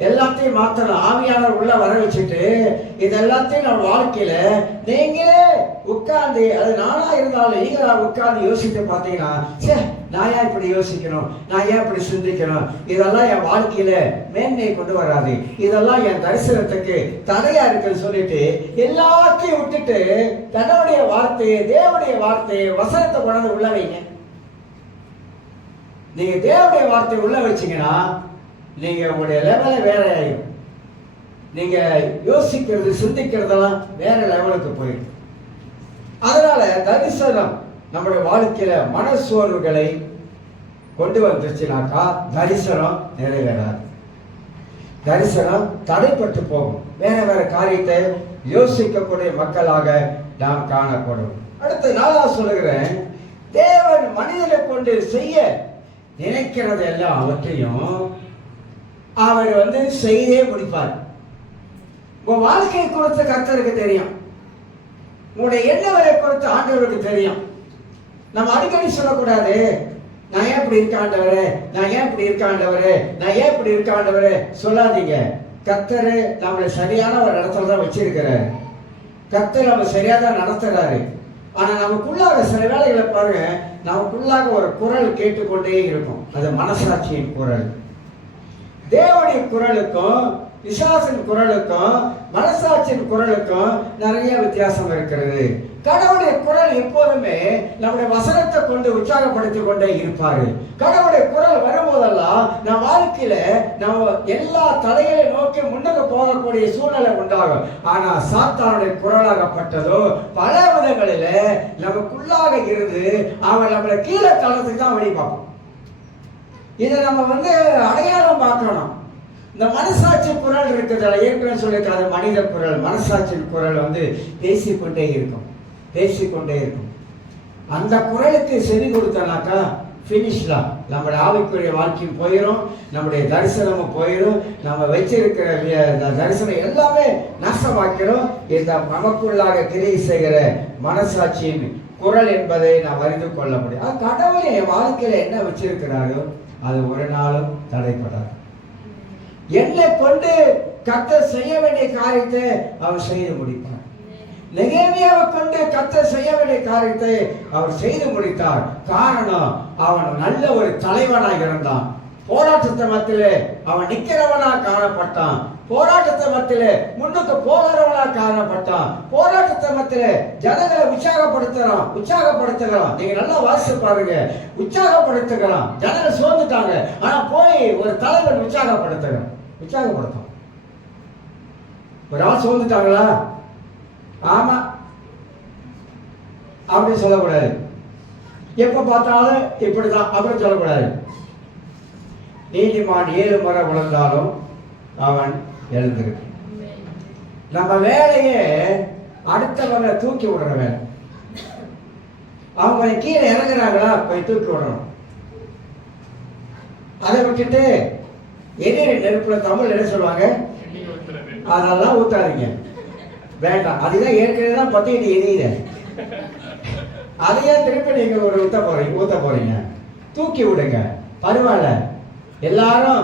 எல்லாத்தையும் மாத்தணும். ஆவியானவர் உள்ள வர வச்சுட்டு இதெல்லாத்தையும் நம்ம வாழ்க்கையில நீங்களே உட்கார்ந்து, அது நானா இருந்தாலும் நீங்களா உட்கார்ந்து யோசித்து பார்த்தீங்கன்னா, சே நான் ஏன் இப்படி யோசிக்கணும், நான் ஏன் இப்படி சிந்திக்கணும், இதெல்லாம் என் வாழ்க்கையில மேன்மையை கொண்டு வராது, இதெல்லாம் என் தரிசனத்துக்கு தடையா இருக்குன்னு சொல்லிட்டு எல்லாத்தையும் விட்டுட்டு தன்னுடைய வார்த்தையை, தேவனுடைய வார்த்தையை, வசனத்தை கொண்டாந்து உள்ள வைங்க. நீங்க தேவனுடைய வார்த்தையை உள்ள வச்சீங்கன்னா நீங்க உங்களுடைய லெவல வேற ஆயிடும். நீங்க யோசிக்கிறது, சிந்திக்கிறதெல்லாம் வேற லெவலுக்கு போயிடும். அதனால தரிசனம் நம்முடைய வாழ்க்கையில மனசோர்வுகளை கொண்டு வந்துருச்சுனாக்கா தரிசனம் நிறைவேறாது. தரிசனம் தடைப்பட்டு போகும். வேற வேற காரியத்தை யோசிக்கக்கூடிய மக்களாக நாம் காணப்படும். அடுத்த நாளா சொல்லுகிறேன், தேவன் மனிதனை கொண்டு செய்ய நினைக்கிறது எல்லாம் அவற்றையும் அவர் செய்தே முடிப்பார். உங்க வாழ்க்கை குறித்து கர்த்தருக்கு தெரியும், உங்களுடைய எண்ணங்களை குறித்து ஆண்டவருக்கு தெரியும். நம்ம அடிக்கடி சொல்லக்கூடாது, நான் ஏன் இப்படி இருக்காண்டவரே, நான் ஏன் இப்படி இருக்காண்டவரே, நான் ஏன் இப்படி இருக்காண்டவரே சொல்லாதீங்க. கர்த்தர் நம்மளை சரியான ஒரு இடத்துல தான் வச்சிருக்கிறாரு. கர்த்தர் நம்ம சரியா தான் நடத்துறாரு. ஆனா நமக்குள்ளாக சில வேலைகளை பாருங்க, நமக்குள்ளாக ஒரு குரல் கேட்டுக்கொண்டே இருக்கும். அது மனசாட்சியின் குரல். தேவனுடைய குரலுக்கும் பிசாசின் குரலுக்கும் மனசாட்சியின் குரலுக்கும் நிறைய வித்தியாசம் இருக்கிறது. கடவுளுடைய குரல் எப்போதுமே நம்முடைய வசனத்தை கொண்டு உற்சாகப்படுத்தி கொண்டே இருப்பாரு. கடவுளுடைய குரல் வரும்போதெல்லாம் நம் வாழ்க்கையில நம்ம எல்லா தடைகளை நோக்கி முன்னுக்கு போகக்கூடிய சூழ்நிலை உண்டாகும். ஆனா சாத்தானுடைய குரலாகப்பட்டதோ பல விதங்களில நமக்குள்ளாக இருந்து அவன் நம்மளை கீழே தளத்துக்கு தான் வழி பார்ப்போம். இதை நம்ம அடையாளம் பார்க்கணும். இந்த மனசாட்சி குரல் இருக்குதுல, ஏற்கனவே சொல்லியிருக்காது, மனித குரல், மனசாட்சியின் குரல் பேசிக்கொண்டே இருக்கும், பேசிக்கொண்டே இருக்கும். அந்த குரலுக்கு செவி கொடுத்தனாக்கா ஃபினிஷ்லாம் நம்முடைய ஆவிக்குரிய வாழ்க்கையும் போயிடும், நம்முடைய தரிசனமும் போயிடும், நம்ம வச்சிருக்கிற தரிசனம் எல்லாமே நாசமாக்கிறோம். இந்த நமக்குள்ளாக கிரியை செய்கிற மனசாட்சியின் குரல் என்பதை நாம் அறிந்து கொள்ள முடியும். கடவுள் என் வாழ்க்கையில என்ன வச்சிருக்கிறாரோ அது ஒரு நாளும் தடைப்படாது. என்னை கொண்டு கர்த்தர் செய்ய வேண்டிய காரியத்தை அவர் செய்து முடிப்பார். நெகேமியாவை கொண்டு கர்த்தர் செய்ய வேண்டிய காரியத்தை அவர் செய்து முடித்தார். காரணம், அவன் நல்ல ஒரு தலைவனாக இருந்தான். போராட்டத்தை மத்தியிலே அவன் நிக்கிறவனாக காணப்பட்டான். போராட்டத்தை மத்தியிலே முன்னுக்கு போகிறவனாக காணப்பட்டான். போராட்டத்தை மத்தியிலே ஜனங்களை உற்சாகப்படுத்துகிறான். நீங்க நல்லா வாசிச்சு பாருங்க, உற்சாகப்படுத்துகிறான். ஜனங்கள் சோர்ந்துட்டாங்க, ஆனா போய் ஒரு தலைவன் உற்சாகப்படுத்தும். ஒரு ஆள் சோர்ந்துட்டாங்களா, ஆமா அப்படி சொல்லக்கூடாது. எப்ப பார்த்தாலும் இப்படிதான் அப்படின்னு சொல்லக்கூடாது. நீதிமான் 7 முறை விழுந்தாலும் அவன் எழுந்திருக்கு. நம்ம வேலையே அடுத்தவங்க தூக்கி விடுற வேலை. அவங்க கீழே இறங்குறாங்களா, போய் தூக்கி விடணும். அதை விட்டுட்டு எரியிற நெருப்புல தமிழ் என்ன சொல்லுவாங்க, அதெல்லாம் ஊத்தாதீங்க, வேண்டாம். அதுதான் ஏற்கனவே தான் பத்திட்டு எரியுத, அதையே திருப்பி நீங்க ஒரு ஊத்த போறீங்க. தூக்கி விடுங்க, பரவாயில்ல. எல்லாரும்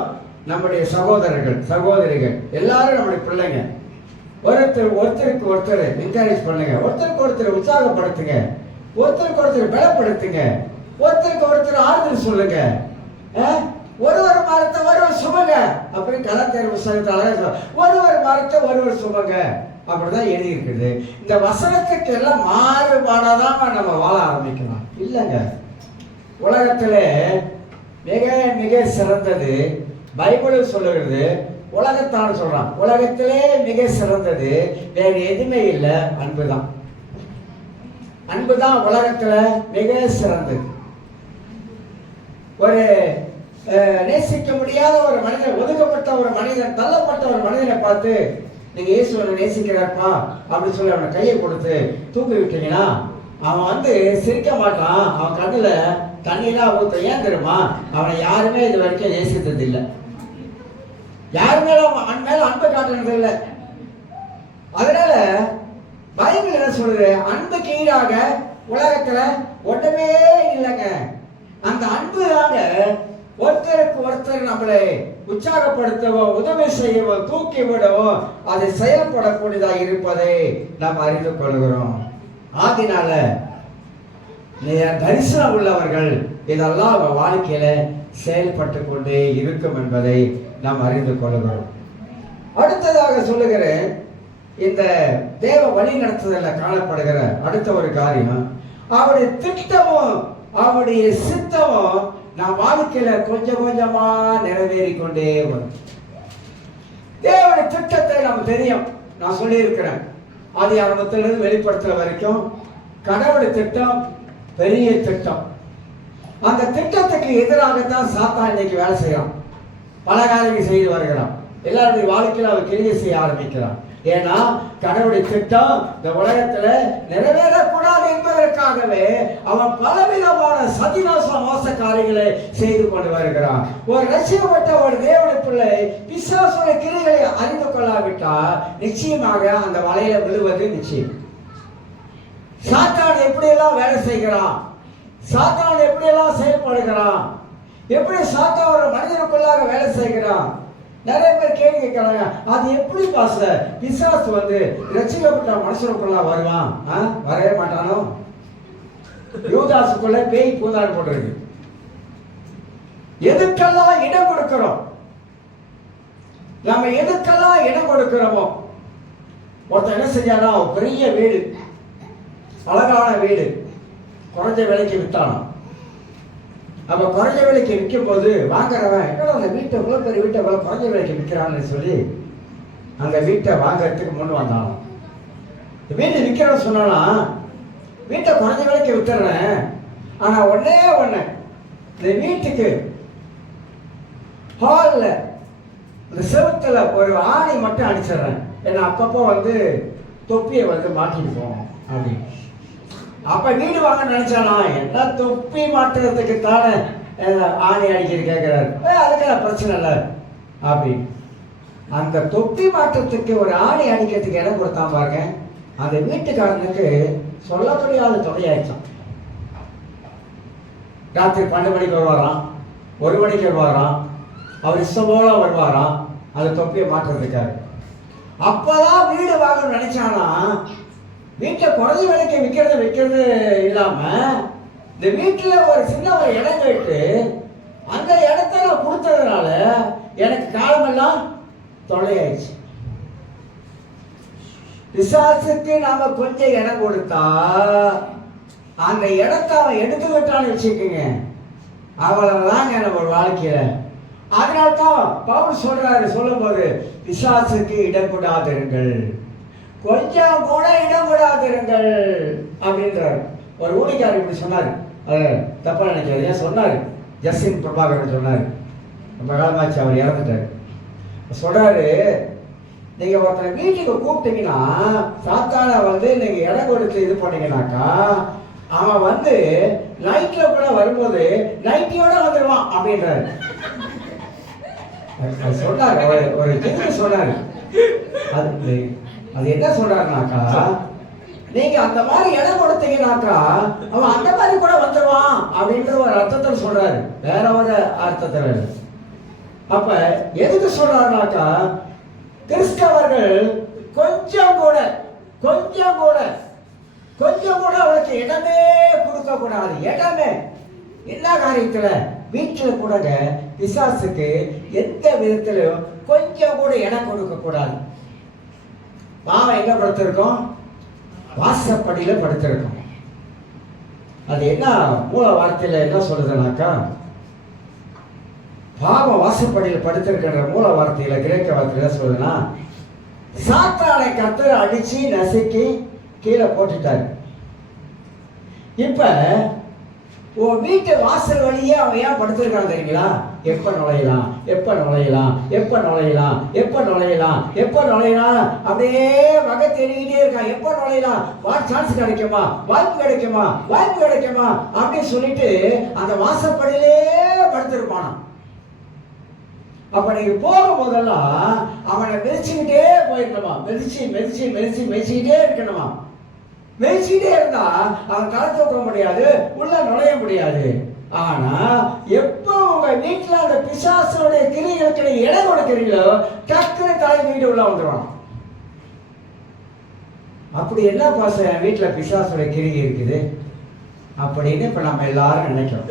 நம்முடைய சகோதரர்கள் சகோதரிகள், எல்லாரும் நம்முடைய பிள்ளைங்க. ஒருத்தருக்கு ஒருத்தர் என்கரேஜ் பண்ணுங்க, ஒருத்தருக்கு ஒருத்தர் உற்சாகப்படுத்துங்க, ஒருத்தருக்கு ஒருத்தர் பலப்படுத்துங்க, ஒருத்தருக்கு ஒருத்தர் ஆறுதல் சொல்லுங்க. ஒருவர் மரத்தை ஒருவர் சுமங்க அப்படின்னு கலாச்சார புத்தகத்தால ஒருவர் மரத்தை ஒருவர் சுமங்க அப்படிதான் எழுதி இருக்குது. இந்த வசனத்துக்கு எல்லாம் மாறுபாடாதான் நம்ம வாழ ஆரம்பிக்கலாம். இல்லைங்க, உலகத்துல மிக மிக சிறந்தது பைபிள் சொல்லுகிறது, உலகத்தான் சொல்றான், உலகத்திலே மிக சிறந்தது வேற எதுவுமே இல்லை, அன்புதான். அன்புதான் உலகத்துல மிக சிறந்தது. ஒரு நேசிக்க முடியாத ஒரு மனிதன், ஒதுக்கப்பட்ட ஒரு மனிதன், தள்ளப்பட்ட ஒரு மனிதனை பார்த்து நீங்க இயேசுவை நேசிக்கிறாப்பா அப்படின்னு சொல்லி அவனை கையை கொடுத்து தூக்கி விட்டீங்கன்னா அவன் சிரிக்க மாட்டான், அவன் கண்ணுல தண்ணீரா ஊத்த. ஏன் தெரியுமா? அவனை யாருமே இது வரைக்கும் நேசித்தது இல்லை, யாரு மேல அவன் மேல அன்பை காட்டுறது இல்லை. அதனால பைபிள் என்ன சொல்றது, அன்புக்கு ஈடாக உலகத்துல ஒன்றுமே இல்லைங்க. அந்த அன்பு தாங்க ஒருத்தருக்கு ஒருத்தர் நம்மளை உற்சாகப்படுத்தவும் உதவி செய்யவும் தூக்கி விடவும் அது செயல்படக்கூடியதாக இருப்பதை நாம் அறிந்து கொள்கிறோம். ஆகினால தரிசனம் உள்ளவர்கள் இதெல்லாம் அவங்க வாழ்க்கையில செயல்பட்டு கொண்டே இருக்கும் என்பதை நாம் அறிந்து கொள்கிறோம். அடுத்ததாக சொல்லுகிறேன், இந்த தேவ வழி நடத்துதல காணப்படுகிற அடுத்த ஒரு காரியம், அவருடைய திட்டமும் அவருடைய சித்தமும் நம் வாழ்க்கையில கொஞ்சம் கொஞ்சமா நிறைவேறி கொண்டே வரும். தேவனுடைய திட்டத்தை நமக்கு தெரியும், நான் சொல்லி இருக்கிறேன். ஆதி ஆரம்பத்திலிருந்து வெளிப்படுத்துற வரைக்கும் கடவுளுடைய திட்டம் பெரிய திட்டம். அந்த திட்டத்துக்கு எதிராகத்தான் சாத்தான் இன்னைக்கு வேலை செய்யறான், பல காரியங்கள் செய்து வருகிறான். எல்லாருடைய வாழ்க்கையில அவன் கிரியை செய்ய ஆரம்பிக்கிறான். ஏன்னா கடவுளுடைய திட்டம் இந்த உலகத்துல நிறைவேறக்கூடாது என்பதற்காகவே அவன் பலவிதமான சதிநாச மோச காரியங்களை செய்து கொண்டு வருகிறான். ஒரு ரசிக்கப்பட்ட ஒரு தேவனுடைய பிள்ளை பிசாசுடைய கிரிகளை அறிந்து கொள்ளாவிட்டால் நிச்சயமாக அந்த வலையில விழுவது நிச்சயம். சாத்தான் எப்படியெல்லாம் வேலை செய்கிறான், சாத்தான் எப்படியெல்லாம் செயல்படுகிறான், எப்படி சாத்தான் ஒரு மனிதனுக்குள்ளாக வேலை செய்கிறான். நிறைய பேர் கேள்வி கேட்கிறாங்க, அது எப்படி பாஸ்டர் பிசாசு ரட்சிக்கப்பட்ட மனுஷனுக்குள்ள வருவான்? வரவே மாட்டானோ? யூதாசுக்குள்ள பேய் பூந்தாடு போட்டிருக்கு. எதுக்கெல்லாம் இடம் கொடுக்கிறோம், நம்ம எதுக்கெல்லாம் இடம் கொடுக்கிறோமோ. ஒருத்தர் என்ன செஞ்சானா, பெரிய வீடு, அழகான வீடு, குறைஞ்ச விலைக்கு வித்தானோ. அப்ப குறைஞ்ச விலைக்கு விற்கும் போது வாங்குறவன் அந்த வீட்டை இவ்வளவு பெரிய வீட்டை குறைஞ்ச விலைக்கு விற்கிறான்னு சொல்லி அந்த வீட்டை வாங்கறதுக்கு முன் வந்தானோ. வீட்டை விற்கிறவன் சொன்னானா, வீட்டை குறைஞ்ச விலைக்கு வித்துறேன், ஆனா ஒன்னே ஒண்ணு, இந்த வீட்டுக்கு ஹால்ல இந்த செவுத்துல ஒரு ஆணி மட்டும் அடிச்சிடுறேன், ஏன்னா அப்பப்போ தொப்பியை மாட்டிட்டு போவோம் அப்படின்னு. அப்ப வீடு வாங்க நினைச்சானா, என்ன தொப்பி மாட்டுறதுக்கு தானே ஆணி அடிக்கிறது கேட்கிறாரு, அதுக்கு பிரச்சனை இல்லை அப்படின்னு. அந்த தொப்பி மாற்றத்துக்கு ஒரு ஆணி அடிக்கிறதுக்கு இடம் கொடுத்தான் பாருங்க. அந்த வீட்டுக்காரனுக்கு சொல்ல முடியாத தொகையாயிடுச்சான். ராத்திரி 12 மணிக்கு வருவாராம், 1 மணிக்கு வருவாராம், அவர் இஷ்டம் போல வருவாராம் அந்த தொப்பியை மாற்றுறதுக்காக. அப்பதான் வீடு வாங்கணும்னு நினைச்சானா, வீட்டை குறைஞ்ச விலைக்கு விற்கிறது இல்லாம இந்த வீட்டுல ஒரு சின்ன ஒரு இடம் கேட்டு அந்த இடத்த நான் கொடுத்ததுனால எனக்கு காலமெல்லாம் தொலையாயிடுச்சு. பிசாசுக்கு நாம கொஞ்சம் இடம் கொடுத்தா அந்த இடத்த அவன் எடுத்து விட்டான்னு வச்சுக்கோங்க, அவ்வளவுதாங்க நம்ம வாழ்க்கையில. அதனால்தான் பவுல் சொல்லும் போது பிசாசுக்கு இடம் கொடாதிருங்கள், கொஞ்சம் கூட இடம் விடாதிருங்கள் அப்படின்றார். ஒரு ஊழியக்காரர் இப்படி சொன்னார், அதை தப்பா நினைக்கிறது. ஏன் சொன்னார், ஜஸ்டின் பிரபாகரன் சொன்னார், ரொம்ப காலமாச்சு, அவர் இறந்துட்டார். சொல்றாரு, நீங்க ஒருத்தனை வீட்டுக்கு கூப்பிட்டீங்கன்னா சாத்தான நீங்க இடம் கொடுத்து இது பண்ணீங்கன்னாக்கா அவன் நைட்ல கூட வரும்போது நைட்டியோட வந்துடுவான் அப்படின்றாரு. சொன்னார், ஒரு ஜீவன் சொன்னாரு. அது அது என்ன சொல்றாருனாக்கா, நீங்க அந்த மாதிரி இடம் கொடுத்தீங்கன்னாக்கா அவன் அந்த மாதிரி கூட வந்துடுவான் அப்படின்ற ஒரு அர்த்தத்தில் சொல்றாரு, வேற ஒரு அர்த்தத்தில். அப்ப எதுக்கு சொல்றாருனாக்கா, கிறிஸ்தவர்கள் கொஞ்சம் கூட அவனுக்கு இடமே கொடுக்க கூடாது. இடமே எல்லா காரியத்துல, வீட்டுல கூட பிசாசுக்கு எந்த விதத்திலும் கொஞ்சம் கூட இடம் கொடுக்க கூடாது. பாவம் எங்க படுத்திருக்கோம்? வாசப்படியில படுத்திருக்கோம். அது என்ன மூல வார்த்தையில என்ன சொல்லுதுனாக்கா, பாவம் வாசப்படியில் படுத்திருக்கின்ற மூல வார்த்தையில, கிரேக்க வார்த்தையில சொல்லுதுன்னா, சாத்தானை கர்த்தர் அடிச்சு நசுக்கி கீழே போட்டுட்டாரு. இப்ப உன் வீட்டு வாசல் வழியே அவன் ஏன் படுத்திருக்கான் தெரியுங்களா? எப்ப நுழையலாம் அப்படியே வகை தேடிக்கிட்டே இருக்கான். எப்ப நுழையலாம், சான்ஸ் கிடைக்குமா, வாய்ப்பு கிடைக்குமா அப்படின்னு சொல்லிட்டு அந்த வாசப்படியிலே படுத்திருப்பானா. அப்ப நீங்க போகும் போதெல்லாம் அவனை மெதிச்சுக்கிட்டே போயிருக்கணுமா, மெதிச்சுக்கிட்டே இருக்கணுமா. மெதிச்சுக்கிட்டே இருந்தா அவன் தலை தூக்க முடியாது, உள்ள நுழைய முடியாது. ஆனா எப்போ உங்க வீட்டுல அந்த பிசாசுடைய கிரிகளுக்கு இடம் கொடுக்கிறீங்களோ, டக்குனு தலை வீட்டு உள்ள வந்துடுவான். அப்படி என்ன பாச என் வீட்டுல பிசாசுடைய கிரிகை இருக்குது அப்படின்னு இப்ப நம்ம எல்லாரும் நினைக்கிறோம்.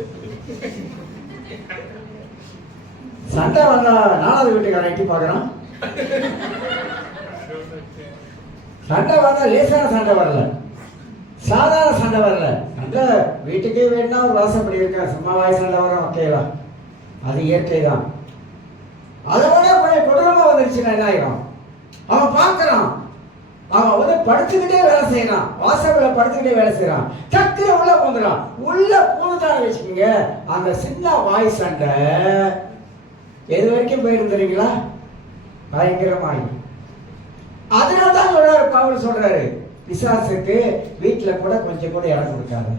சண்டை வந்தா 4வது வீட்டுக்காரன் எட்டி பார்க்கறான். சண்டை வந்தா லேசான சண்டை வரல, சாதாரண சண்டை வரல. சண்டை வீட்டுக்கே வேணும்னா ஒரு வாசப்படி இருக்க, சும்மாவாய் சண்டை வரும், ஓகேவா, அது இயற்கை தான். அதை விட கொஞ்சம் கொடூரமா வந்துருச்சுன்னா என்ன ஆயிரும்? அவன் பார்க்கறான், அவன் வந்து படுத்துக்கிட்டே வேலை செய்யறான், வாசல்ல படுத்துக்கிட்டே வேலை செய்யறான், டக்குனு உள்ள போந்துறான். உள்ள பூந்தான வச்சுக்கோங்க, அந்த சின்ன வாய் சண்டை எது வரைக்கும் போயிருந்தீங்களா? பயங்கரமாயி. அதனால தான் சொல்றாரு, பவுல் சொல்றாரு, பிசாசுக்கு வீட்டுல கூட கொஞ்சம் கூட இடம் கொடுக்காது,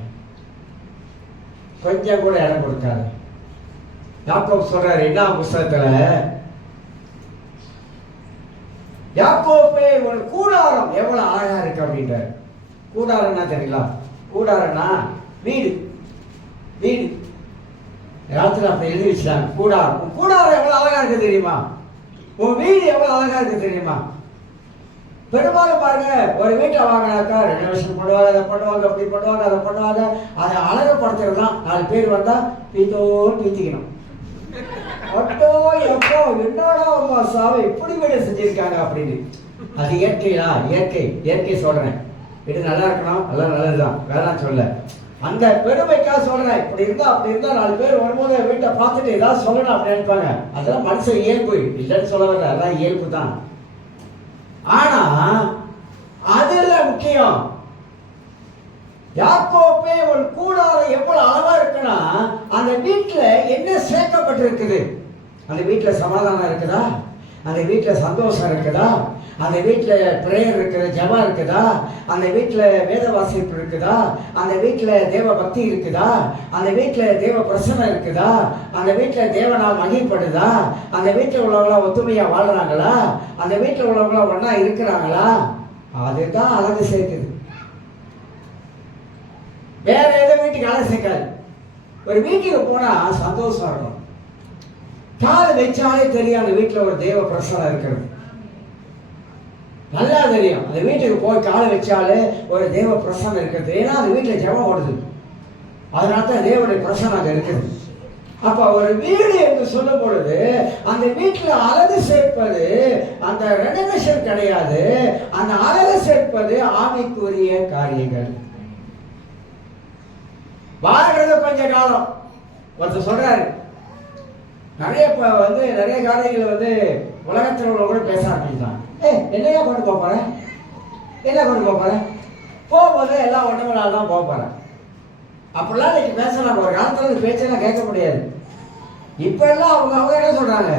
யாக்கோபு சொல்றாரு என்ன புஸ்தகத்துல, யாக்கோபே ஒரு கூடாரம் எவ்வளவு அழகா இருக்கு அப்படின்றாரு. கூடாரம்னா தெரியுங்களா? கூடாரம்னா வீடு. ராத்திரி அப்படி எழுதி வச்சுட்டாங்க, கூடாரம். கூடாரம் எவ்வளவு அழகா இருக்கு தெரியுமா? உன் வீடு எவ்வளவு அழகா இருக்கு தெரியுமா? பெரும்பாலும் பாருங்க, ஒரு வீட்டை வாங்கினாக்கா ரெனோவேஷன் பண்ணுவாங்க, அதை பண்ணுவாங்க, அப்படி பண்ணுவாங்க, அதை பண்ணுவாங்க. அதை அழகப்படுத்துறது தான். 4 பேர் வந்தா பீத்திக்கணும். அப்போ எப்போ என்னோட அம்மா சாவை இப்படி வீடு செஞ்சிருக்காங்க அப்படின்னு. அது இயற்கை சொல்றேன். வீடு நல்லா இருக்கணும், எல்லாம் நல்லதுதான், வேணாம் சொல்ல. அந்த பெருமைக்காக சொல்றேன். இப்படி இருந்தா அப்படி இருந்தா 4 பேர் வரும்போது வீட்டை பார்த்துட்டு ஏதாவது சொல்லணும் அப்படின்னு நினைப்பாங்க. அதெல்லாம் மனுஷன் இயல்பு, இல்லைன்னு சொல்ல வரல, அதெல்லாம் இயல்பு தான். ஆனா அதுல முக்கியம், யாக்கோபே ஒரு கூடாரம் எவ்வளவு அழகா இருக்குன்னா, அந்த வீட்டுல என்ன சேர்க்கப்பட்டிருக்குது? அந்த வீட்டுல சமாதானம் இருக்குதா? அந்த வீட்டுல சந்தோஷம் இருக்குதா? அந்த வீட்டுல பிரேயர் இருக்குது, ஜெபம் இருக்குதா? அந்த வீட்டுல வேத வாசிப்பு இருக்குதா? அந்த வீட்டுல தேவ பக்தி இருக்குதா? அந்த வீட்டுல தேவ பிரசன்னம் இருக்குதா? அந்த வீட்டுல தேவனால் மகிழ்ப்படுதா? அந்த வீட்டுல உள்ளவங்களா ஒத்துமையா வாழ்றாங்களா? அந்த வீட்டுல உள்ளவங்களா ஒன்னா இருக்கிறாங்களா? அதுதான் அழகு சேர்க்குது. வேற ஏதோ வீட்டுக்கு அழகு சேர்க்காது. ஒரு வீட்டுக்கு போனா சந்தோஷம் இருக்கும். கால் வச்சாலே தெரியும் அந்த வீட்டுல ஒரு தேவ பிரசன்னம் இருக்கிறது, நல்லா தெரியும். அந்த வீட்டுக்கு போய் காலை வச்சாலே ஒரு தேவ பிரசன்னம் இருக்கிறது. ஏன்னா அந்த வீட்டுல ஜெபம் ஓடுது, அதனால தான் தேவனுடைய பிரசன்னம் அங்க இருக்குது. அப்ப ஒரு வீடு என்று சொல்லும் பொழுது அந்த வீட்டுல அழகு சேர்ப்பது அந்த ரெனோவேஷன் கிடையாது. அந்த அழகு சேர்ப்பது ஆவிக்குரிய காரியங்கள். வாழ்றது கொஞ்ச காலம். ஒருத்தர் சொல்றாரு, நிறைய காரியங்கள் உலகத்தில் உள்ள கூட பேச ஆரம்பிச்சான். என்னையா கொண்டு போறேன், என்ன கொண்டு போறேன், போகும்போது எல்லாம் ஒண்ணுங்களால தான் போறேன். அப்படிலாம் இன்னைக்கு பேசலாம். ஒரு காலத்துல பேச்செல்லாம் கேட்க முடியாது. இப்ப எல்லாம் அவங்க என்ன சொல்றாங்க,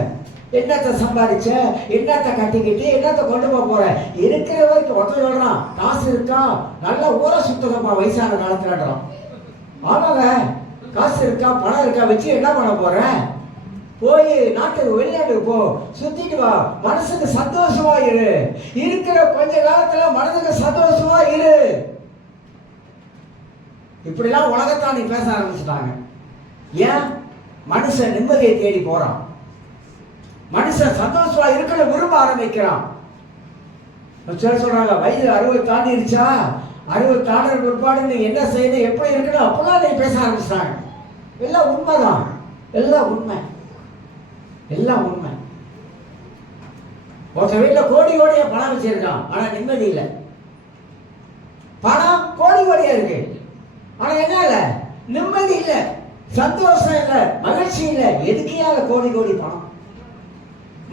என்னத்தை சம்பாதிச்ச, என்னத்தை கட்டிக்கிட்டு, என்னத்தை கொண்டு போற, இருக்கிற வரைக்கும். ஒருத்தர் சொல்றான், காசு இருக்கா, நல்லா ஊரை சுத்தமா வயசான காலத்துலன்றான். ஆமாங்க, காசு இருக்கா, பணம் இருக்கா, வச்சு என்ன பண்ண போற? போய் நாட்டுக்கு வெளிநாட்டுக்கு போ, சுத்திட்டு வா, மனசுக்கு சந்தோஷமா இரு. இருக்கிற கொஞ்ச காலத்துல மனதுக்கு சந்தோஷமா இரு. இப்படிலாம் உலகத்தான் நீ பேச ஆரம்பிச்சுட்டாங்க. ஏன்? மனுஷன் நிம்மதியை தேடி போறான், மனுஷன் சந்தோஷமா இருக்கிற விரும்ப ஆரம்பிக்கிறான். சொல்றாங்க வயது 60 தாண்டிருச்சா, 60 தாண்டின பிற்பாடு நீ என்ன செய்யணும், எப்படி இருக்கணும், அப்பெல்லாம் நீ பேச ஆரம்பிச்சிட்டாங்க. எல்லாம் உண்மைதான், எல்லாம் உண்மை, எல்லாம் உண்மை. ஒருத்த வீட்டில் கோடி கோடியா பணம் வச்சிருக்கான், ஆனா நிம்மதி இல்லை. பணம் கோடி கோடியா இருக்கு, ஆனா என்ன இல்லை, நிம்மதி இல்லை, சந்தோஷம் இல்லை, மகிழ்ச்சி இல்லை. எதுக்கையாக கோடி கோடி பணம்?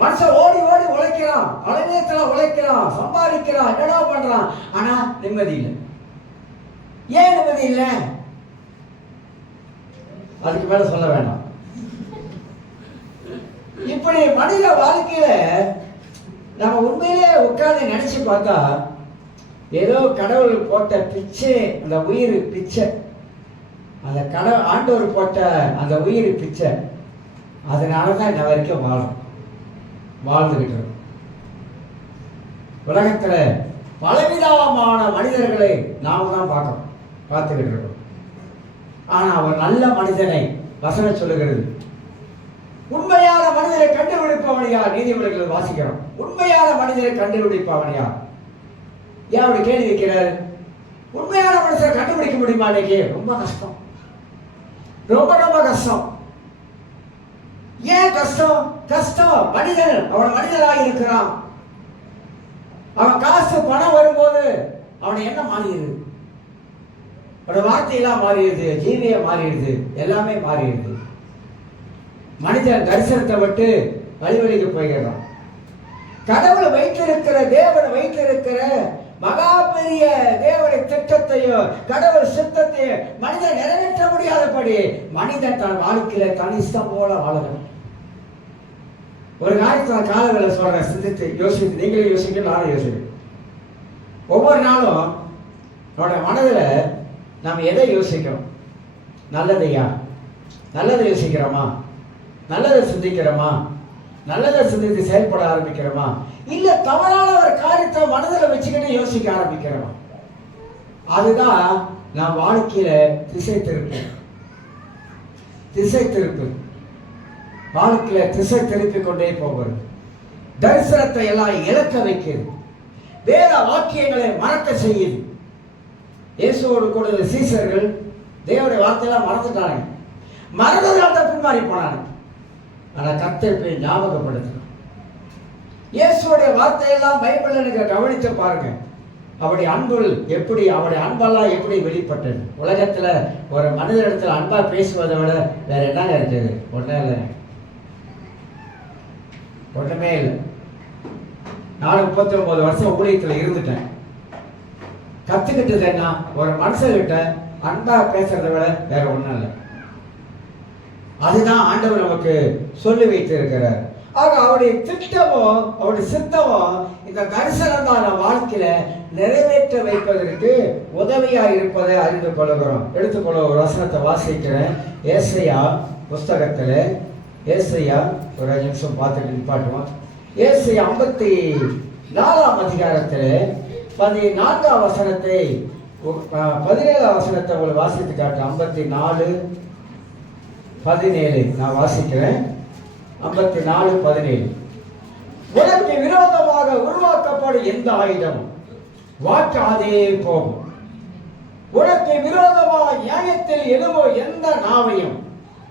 மனுஷன் ஓடி ஓடி உழைக்கிறான், அலைநிலையத்துல உழைக்கிறான், சம்பாதிக்கிறான், என்னடா பண்றான், ஆனா நிம்மதி இல்லை. ஏன் நிம்மதி இல்லை? அதுக்கு மேல சொல்ல வேண்டாம். இப்படி மனித வாழ்க்கையில நம்ம உண்மையிலே உட்கார்ந்து நினைச்சு பார்த்தா ஏதோ கடவுள் போட்ட பிச்சை, அந்த உயிர் பிச்சை, அந்த கடவுள் ஆண்டவர் போட்ட அந்த உயிர் பிச்சை. அதனாலதான் இன்ன வரைக்கும் வாழ்ந்துகிட்டு இருக்கும். உலகத்துல பலவிதமான மனிதர்களை நாம தான் பார்த்துக்கிட்டு இருக்கோம். ஆனா ஒரு நல்ல மனிதனை வசனம் சொல்லுகிறது. உண்மையான மனிதரை கண்டுபிடிப்பவன் யார்? நீதிமொழிகள் வாசிக்கிறோம். உண்மையான மனிதரை கண்டுபிடிப்பவன் யார்? ஏன் அப்படி கேள்வி வைக்கிறார்? உண்மையான மனுஷரை கண்டுபிடிக்க முடியுமா? இன்னைக்கு ரொம்ப கஷ்டம், ரொம்ப ரொம்ப கஷ்டம். ஏன் கஷ்டம்? கஷ்டம் மனிதன், அவன் மனிதராக இருக்கிறான். அவன் காசு பணம் வரும்போது அவனை என்ன மாறிடுது, அவனோட வார்த்தையெல்லாம் மாறிடுது, ஜீவியம் மாறிடுது, எல்லாமே மாறிடுது. மனிதன் தரிசனத்தை விட்டு வழிவழிக்கு போய்கிறான். கடவுளை வைத்திருக்கிற, தேவனை வைத்திருக்கிற மகா பெரிய தேவனுடைய திட்டத்தையோ கடவுள் சித்தத்தையோ மனிதன் நிறைவேற்ற முடியாதபடி மனிதன் தன் வாழ்க்கையில தன் இஷ்டம் போல வாழணும். ஒரு காரியத்தை காலங்களை சொல்றேன், சிந்தித்து யோசித்து, நீங்களே யோசிக்க, நானும் யோசிக்கிறேன். ஒவ்வொரு நாளும் நம்மளோட மனதில் நாம் எதை யோசிக்கிறோம்? நல்லதையா? நல்லதை யோசிக்கிறோமா? நல்லதை சிந்திக்கிறோமா? நல்லதை சிந்தித்து செயல்பட ஆரம்பிக்கிறோமா? இல்ல தவறான ஒரு காரியத்தை மனதில் வச்சுக்கிட்டு யோசிக்க ஆரம்பிக்கிறோமா? அதுதான் நாம் வாழ்க்கையில திசை திருப்பு வாழ்க்கையில திசை திருப்பி கொண்டே போகிறது. தரிசனத்தை எல்லாம் இழக்க வைக்கிறது, வேத வாக்கியங்களை மறக்க செய்யுது. இயேசுவோடு கூட சீசர்கள் தேவனுடைய வார்த்தையெல்லாம் மறந்துட்டாங்க, மறந்ததால் பின்மாறி போனாங்க. ஆனா கர்த்தர் போய் ஞாபகப்படுத்தணும். இயேசுடைய வார்த்தையெல்லாம் பைபிள்ல நீங்க கவனித்து பாருங்க. அவருடைய அன்பு எப்படி, அவருடைய அன்பெல்லாம் எப்படி வெளிப்பட்டது. உலகத்துல ஒரு மனிதனிடத்துல அன்பா பேசுவதை விட வேற என்னங்க இருக்குது? ஒண்ணுமே இல்லை. நான் 39 வருஷம் ஊழியத்துல இருந்துட்டேன். கத்துக்கிட்டது என்ன? ஒரு மனுஷங்கிட்ட அன்பா பேசுறதை விட வேற ஒண்ணும் இல்லை. அதுதான் ஆண்டவர் நமக்கு சொல்லி வைத்து இருக்கிறார். ஆக அவருடைய திட்டமோ அவருடைய சித்தமோ இந்த தரிசனம் தான் வாழ்க்கையில நிறைவேற்ற வைப்பதற்கு உதவியா இருப்பதை அறிந்து கொள்கிறோம். எடுத்துக்கொள்ள ஒரு வசனத்தை வாசிக்கிறேன். ஏசாயா புஸ்தகத்துல, ஏசாயா ஒரு 5 நிமிஷம் பார்த்துட்டு நிப்பாட்டுவோம். ஏசாயா 54ஆம் அதிகாரத்தில் 14ஆம் வசனத்தை 17ஆம் வசனத்தை உங்களுக்கு வாசித்து காட்டு. 54:17 நான் வாசிக்கிறேன். 54:17. உனக்கு விரோதமாக உருவாக்கப்படும் எந்த ஆயுதம் வாக்காதே போகும். உனக்கு விரோதமாக நியாயத்தில் எழுவோ எந்த நாவையும்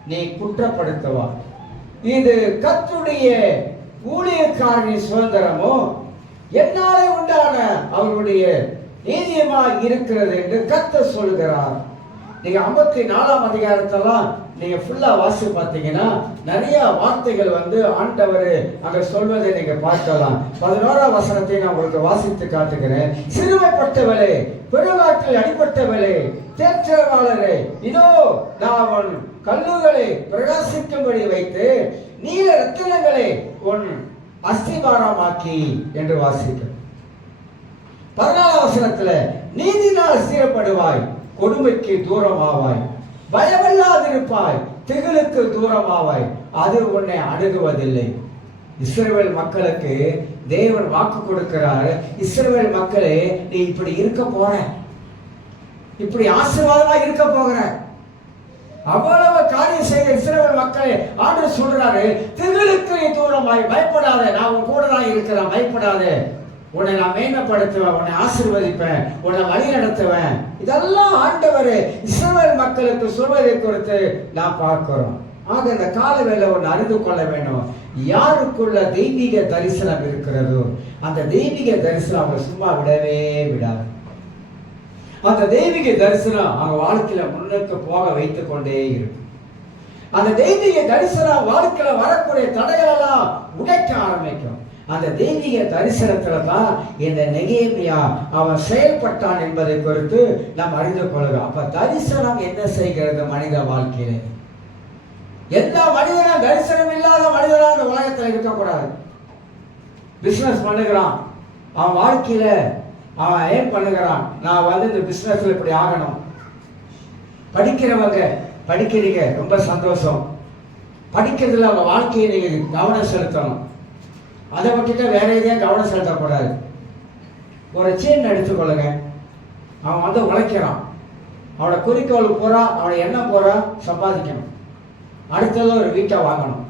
நீ குற்றப்படுத்துவா. இது கர்த்தருடைய ஊழியக்காரனின் சுதந்திரமோ என்னாலே உண்டான அவருடைய நீதியமாய் இருக்கிறது என்று கர்த்தர் சொல்கிறார். நீங்க 54ஆம் அதிகாரத்தெல்லாம் நீங்க ஃபுல்லா வாசி பார்த்தீங்கன்னா நிறைய வார்த்தைகள் ஆண்டவர் அங்க சொல்வதை நீங்க பார்க்கலாம். 11ஆம் வசனத்தை நான் உங்களுக்கு வாசித்து காட்டுகிறேன். சிறுமைப்பட்டவளே, பெருங்காற்றில் அடிபட்டவளே, தேற்றவாளரே, இதோ நான் உன் கல்லுகளை பிரகாசிக்கும்படி வைத்து நீல ரத்தினங்களை உன் அஸ்திபாரமாக்கி என்று வாசிக்க. 14ஆம் வசனத்துல நீதினால் சீரப்படுவாய், கொடுமைக்கு தூரமாவாய், பயமில்லாதிருப்பாய், திகிலுக்கு தூரமாவாய், அது உன்னை அணுகுவதில்லை. இஸ்ரவேல் மக்களுக்கு தேவன் வாக்கு கொடுக்கிறார். இஸ்ரவேல் மக்களே, நீ இப்படி இருக்க போற, இப்படி ஆசீர்வாதமா இருக்க போகிற. அவ்வளவு காரியம் செய்த இஸ்ரவேல் மக்களே ஆண்டவர் சொல்றாரு, திகிலுக்கு நீ தூரமாய், பயப்படாத, நான் உன் கூட தான் இருக்கிறேன், பயப்படாத, உன்னை நான் மேன்மைப்படுத்துவேன், உன்னை ஆசீர்வதிப்பேன், உன்னை வழி நடத்துவேன். இதெல்லாம் ஆண்டவர் இஸ்ரவேல் மக்களுக்கு சொல்வதை குறித்து நான் பார்க்கிறோம். ஆக இந்த காலவேளை ஒன்று அறிந்து கொள்ள வேண்டும், யாருக்குள்ள தெய்வீக தரிசனம் இருக்கிறதோ அந்த தெய்வீக தரிசனம் அவங்க சும்மா விடவே விடாது. அந்த தெய்வீக தரிசனம் அவங்க வாழ்க்கையில முன்னுக்கு போக வைத்துக் கொண்டே இருக்கும். அந்த தெய்வீக தரிசனம் வாழ்க்கையில வரக்கூடிய தடைகளெல்லாம் உடைக்க ஆரம்பிக்கும். அந்த தெய்வீக தரிசனத்துல தான் இந்த நெகேமியா அவன் செயல்பட்டான் என்பதை குறித்து நாம் அறிந்து கொள்கிறோம். அப்ப தரிசனம் என்ன செய்கிறது மனித வாழ்க்கையில? எந்த மனிதனும் தரிசனம் இல்லாத மனிதனா அந்த உலகத்தில் இருக்கக்கூடாது. பிசினஸ் பண்ணுகிறான், அவன் வாழ்க்கையில அவன் ஏன் பண்ணுகிறான், நான் இந்த பிசினஸ்ல இப்படி ஆகணும். படிக்கிறவங்க படிக்கிறீங்க, ரொம்ப சந்தோஷம். படிக்கிறதுல அவங்க வாழ்க்கையை நீங்க கவனம் செலுத்தணும். அதை விட்டுட்டு வேற எதையும் கவனம் செலுத்தக்கூடாது. ஒரு சீன் எடுத்துக்கொள்ளுங்க, அவன் உழைக்கிறான், அவனோட குறிக்கோள் பூரா, அவனை என்ன பூரா சம்பாதிக்கணும், அடுத்தது ஒரு வீட்டை வாங்கணும்,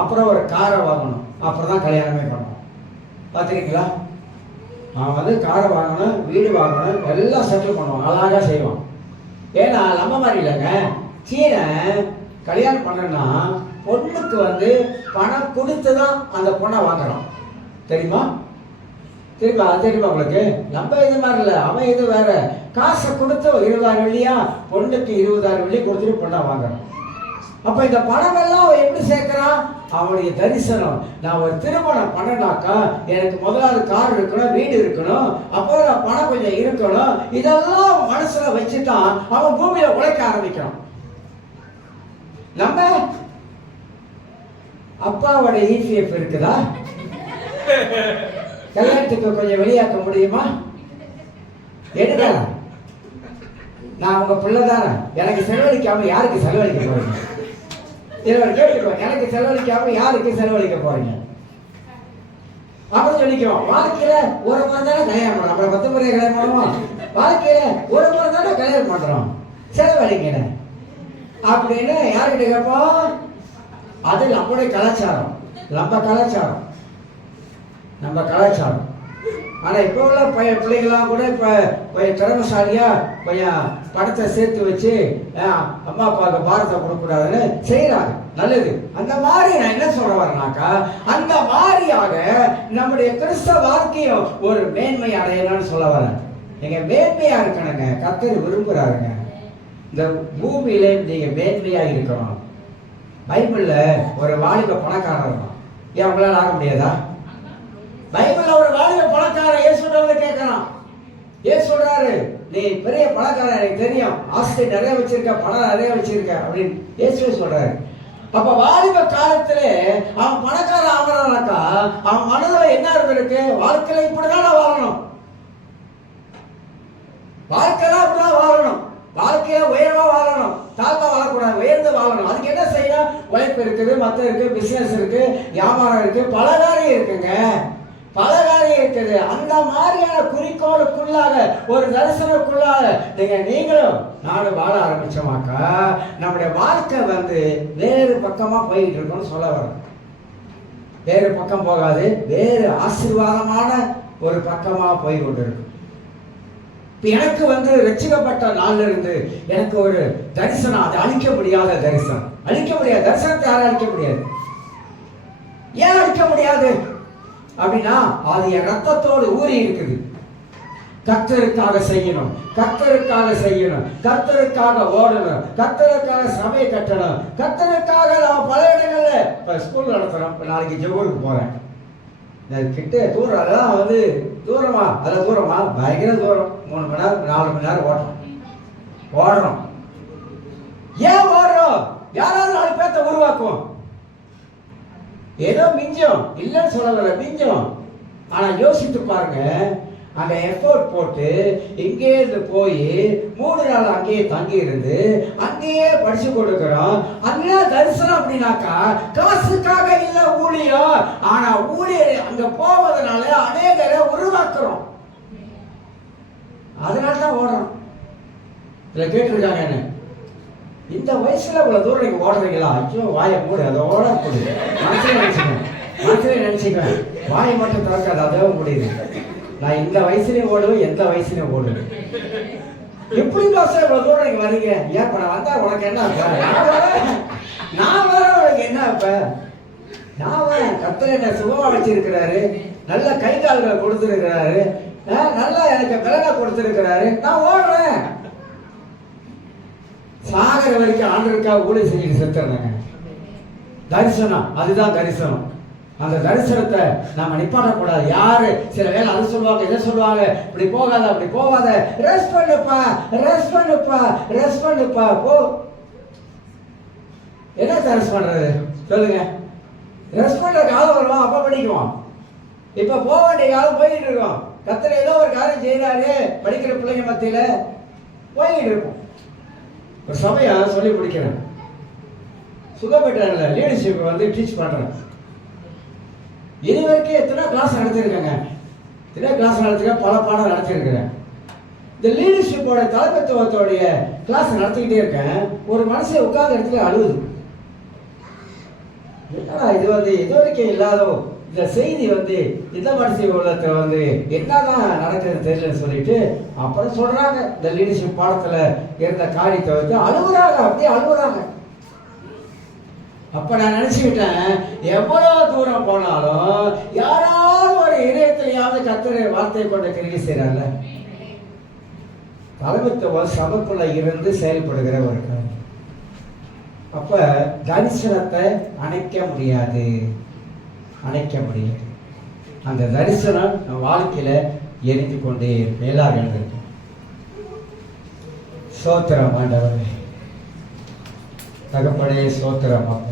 அப்புறம் ஒரு காரை வாங்கணும், அப்புறம் தான் கல்யாணமே பண்ணணும். பார்த்துருக்கீங்களா? அவன் காரை வாங்கணும், வீடு வாங்கணும், எல்லாம் செட்டில் பண்ணுவான், அழகாக செய்வான். ஏன்னா நம்ம மாதிரி இல்லைங்க, சீனை கல்யாணம் பண்ணனா பொண்ணுக்கு பணம் கொடுத்து தான் அந்த பொண்ணை வாங்குறோம். தெரியுமா? தெரியுமா? அது தெரியுமா உங்களுக்கு? நம்ம இது மாதிரி இல்லை, அவன் இது வேற. காசை கொடுத்து 20,000 வெள்ளியா, பொண்ணுக்கு 20,000 வெள்ளி கொடுத்துட்டு பொண்ணை வாங்குறோம். அப்ப இந்த பணம் எல்லாம் அவன் எப்படி சேர்க்கிறான்? அவனுடைய தரிசனம். நான் ஒரு திருமணம் பண்ணனாக்கா எனக்கு முதலாவது கார் இருக்கணும், வீடு இருக்கணும், அப்போ நான் பணம் கொஞ்சம் இருக்கணும், இதெல்லாம் மனசுல வச்சுதான் அவன் பூமியில உழைக்க ஆரம்பிக்கிறான். நம்ம அப்பாவோட இபிஎஃப் இருக்குதா? கல்யாணத்துக்கு கொஞ்சம் வெளியாக்க முடியுமா? எடுக்க நான் உங்க பிள்ளை தானே, எனக்கு செலவழிக்காம யாருக்கு செலவழிக்க போறீங்க? கேட்டுக்குவோம், எனக்கு செலவழிக்காம யாருக்கு செலவழிக்க போறீங்க அப்படின்னு சொல்லிக்குவோம். வாழ்க்கையில ஒரு முறை தானே கல்யாணம் பண்றோம், அப்புறம் 10 முறை கல்யாணம் பண்ணுவோம். வாழ்க்கையில ஒரு முறை தானே கல்யாணம் பண்றோம், செலவழிங்க அப்படின்னு யாருக்கிட்ட கேட்போம்? அது நம்முடைய கலாச்சாரம், நம்ம கலாச்சாரம். ஆனா இப்ப உள்ள பிள்ளைங்களாம் கூட இப்ப கொஞ்சம் திறமைசாலியா கொஞ்சம் பணத்தை சேர்த்து வச்சு அம்மா அப்பாவுக்கு பாரத்தை கொடுக்கூடாதுன்னு செய்யறாங்க. நல்லது. அந்த மாதிரி நான் என்ன சொல்ல வரேனாக்கா, அந்த மாதிரியாக நம்முடைய கிறிஸ்தவ வாழ்க்கையும் ஒரு மேன்மை அடையணும்னு சொல்ல வரேன். நீங்க மேன்மையா இருக்கணுங்க, கர்த்தர் விரும்புறாருங்க. இந்த பூமியில நீங்க மேன்மையா இருக்கணும். பைபிள்ல ஒரு வாலிப பணக்காரர் இருந்தான். ஏன் அவங்களால ஆக முடியாதா? பைபிள்ல ஒரு வாலிப பணக்காரர் இயேசுவை கேட்கறான். ஏன் சொல்றாரு, நீ பெரிய பணக்காரன், எனக்கு தெரியும், ஆஸ்தி நிறைய வச்சிருக்க, பணம் நிறைய வச்சிருக்க அப்படின்னு இயேசுவே சொல்றாரு. அப்ப வாலிப காலத்துல அவன் பணக்காரன் ஆகிறானாக்கா அவன் மனதுல என்ன இருக்கு? வாழ்க்கையில இப்படிதான் வாழணும், வாழ்க்கையில இப்படிதான் வாழணும், வாழ்க்கையில உயர்வா வாழணும், தாழ்வா வாழக்கூடாது, உயர்ந்து வாழணும். அதுக்கு என்ன செய்யணும்? உழைப்பு இருக்குது, மத்த இருக்கு, பிசினஸ் இருக்கு, வியாபாரம் இருக்கு, பல காரியம் இருக்குங்க, பல காரியம் இருக்குது. அந்த மாதிரியான குறிக்கோளுக்குள்ளாக ஒரு தரிசனக்குள்ளாக நீங்களும் நானும் வாழ ஆரம்பிச்சோமாக்கா நம்முடைய வாழ்க்கை வேறு பக்கமா போயிட்டு இருக்கோம்னு சொல்ல வரோம். வேறு பக்கம் போகாது, வேறு ஆசீர்வாதமான ஒரு பக்கமா போய் கொண்டு இருக்கும். எனக்கு ரட்சிக்கப்பட்ட நாள்ல இருந்து எனக்கு ஒரு தரிசனம், அது அழிக்க முடியாத தரிசனம். அழிக்க முடியாது தரிசனத்தை யாரும் அழிக்க முடியாது. ஏன் அழிக்க முடியாது அப்படின்னா அது என் ரத்தத்தோடு ஊறி இருக்குது. கர்த்தருக்காக செய்யணும், கர்த்தருக்காக ஓடணும், கர்த்தருக்காக சபையை கட்டணும், கர்த்தருக்காக நான் பல இடங்கள்ல இப்ப ஸ்கூல் நடத்துறோம். இப்ப நாளைக்கு ஜெபூருக்கு போறேன், கிட்ட தூரம், அதெல்லாம் தூரமா, அதில் தூரமா, பயங்கர தூரம், 3 மணி நேரம் 4 மணி நேரம் ஓடுறோம். ஏன் ஓடுறோம்? யாராவது 4 பேர்த்த உருவாக்குவோம். ஏதோ மிஞ்சம் இல்லைன்னு சொல்லல, மிஞ்சம். ஆனா யோசித்து பாருங்க, அங்க எஃபோர்ட் போட்டு இங்கே இருந்து போய் 3 நாள் அங்கேயே தங்கி இருந்து அங்கேயே படிச்சு கொடுக்கிறோம். அங்கே தரிசனம் அப்படின்னாக்கா காசுக்காக இல்ல ஊழியம், ஆனா ஊழியர் அங்க போவதனால அநேகரை உருவாக்குறோம். அதனால தான் ஓடுறோம். இதை கேட்டிருக்காங்க என்ன, இந்த வயசுல இவ்வளவு தூரம் நீங்க ஓடுறீங்களா? ஐயோ வாயை மூடு, அதை ஓட முடியுது. மனசுல நினைச்சுக்குவேன், வாயை மட்டும் திறக்காது, அதுவும் முடியுது. நான் இந்த வயசுலயும் ஓடுவேன், எந்த வயசுலயும் ஓடுவேன். எப்படி பாச இவ்வளவு தூரம் நீங்க வரீங்க? ஏன் இப்ப நான் வந்தா உனக்கு என்ன இப்ப? நான் வர உனக்கு என்ன இப்ப? நான் வரேன். கர்த்தர் என்ன சுகமா வச்சிருக்கிறாரு, நல்ல கை கால்களை கொடுத்திருக்கிறாரு, நல்லா எனக்கு பலனை கொடுத்திருக்கிறாரு. நான் ஓடுறேன். சாகர வரைக்கும் ஆண்டவருக்காக ஊழியம் செஞ்சுட்டு செத்துறாங்க. தரிசனம், அதுதான் தரிசனம். அந்த தரிசனத்தை நாம நிப்பாட்டக்கூடாது. யாரு சில வேலை அது சொல்லுவாங்க, இதை சொல்லுவாங்க, இப்படி போகாத அப்படி போகாத, ரெஸ்ட் பண்ணுப்பா ரெஸ்ட் பண்ணுப்பா ரெஸ்ட் பண்ணுப்பா போ. என்ன ரெஸ்ட் பண்றது சொல்லுங்க? ரெஸ்ட் பண்ற காலம் வருவோம், அப்ப படிக்குவோம். இப்ப போக வேண்டிய காலம் போயிட்டு இருக்கோம். கர்த்தர் ஏதோ ஒரு காரியம் செய்யறாரு, படிக்கிற பிள்ளைங்க மத்தியில போயிட்டு இருக்கும். ஒரு சமயம் சொல்லி முடிக்கிறேன். சுகப்பேட்டையில் லீடர்ஷிப் வந்து டீச் பண்றேன். இது வரைக்கும் எத்தனை கிளாஸ் நடத்திருக்கேங்க, எத்தனை கிளாஸ் நடத்திருக்கேன், பல பாடம் நடத்திருக்கிறேன். இந்த லீடர்ஷிப்போட தலைமைத்துவத்தோடைய கிளாஸ் நடத்திக்கிட்டே இருக்கேன். ஒரு மனுஷன் உட்கார்ந்த இடத்துல அழுகுது. என்னடா இது வந்து இது வரைக்கும் இல்லாத இந்த செய்தி வந்து இந்த மனுஷ உள்ளத்துல வந்து என்னதான் நடக்கிறது தெரியலன்னு சொல்லிட்டு அப்புறம் சொல்றாங்க. இந்த லீடர்ஷிப் பாடத்துல இருந்த காரியத்தை வந்து அழுகுறாங்க, அப்படியே அழுகுறாங்க. அப்ப நான் நினைச்சுக்கிட்டேன், எவ்வளவு தூரம் போனாலும் யாராவது ஒரு இதயத்திலேயாவது கர்த்தர் வார்த்தை கொண்ட கிரியை செய்யறாங்க. தலைமைத்துவம் சபைக்குள்ள இருந்து செயல்படுகிற ஒரு காரியம். அப்ப தரிசனத்தை அணைக்க முடியாது, அணைக்க முடியாது. அந்த தரிசனம் நம் வாழ்க்கையில எரிந்து கொண்டே இருக்கும். எல்லாரும் எழுந்திருக்கும். சோத்திரம் ஆண்டவரே, தகப்பனே சோத்திரம் அப்பா.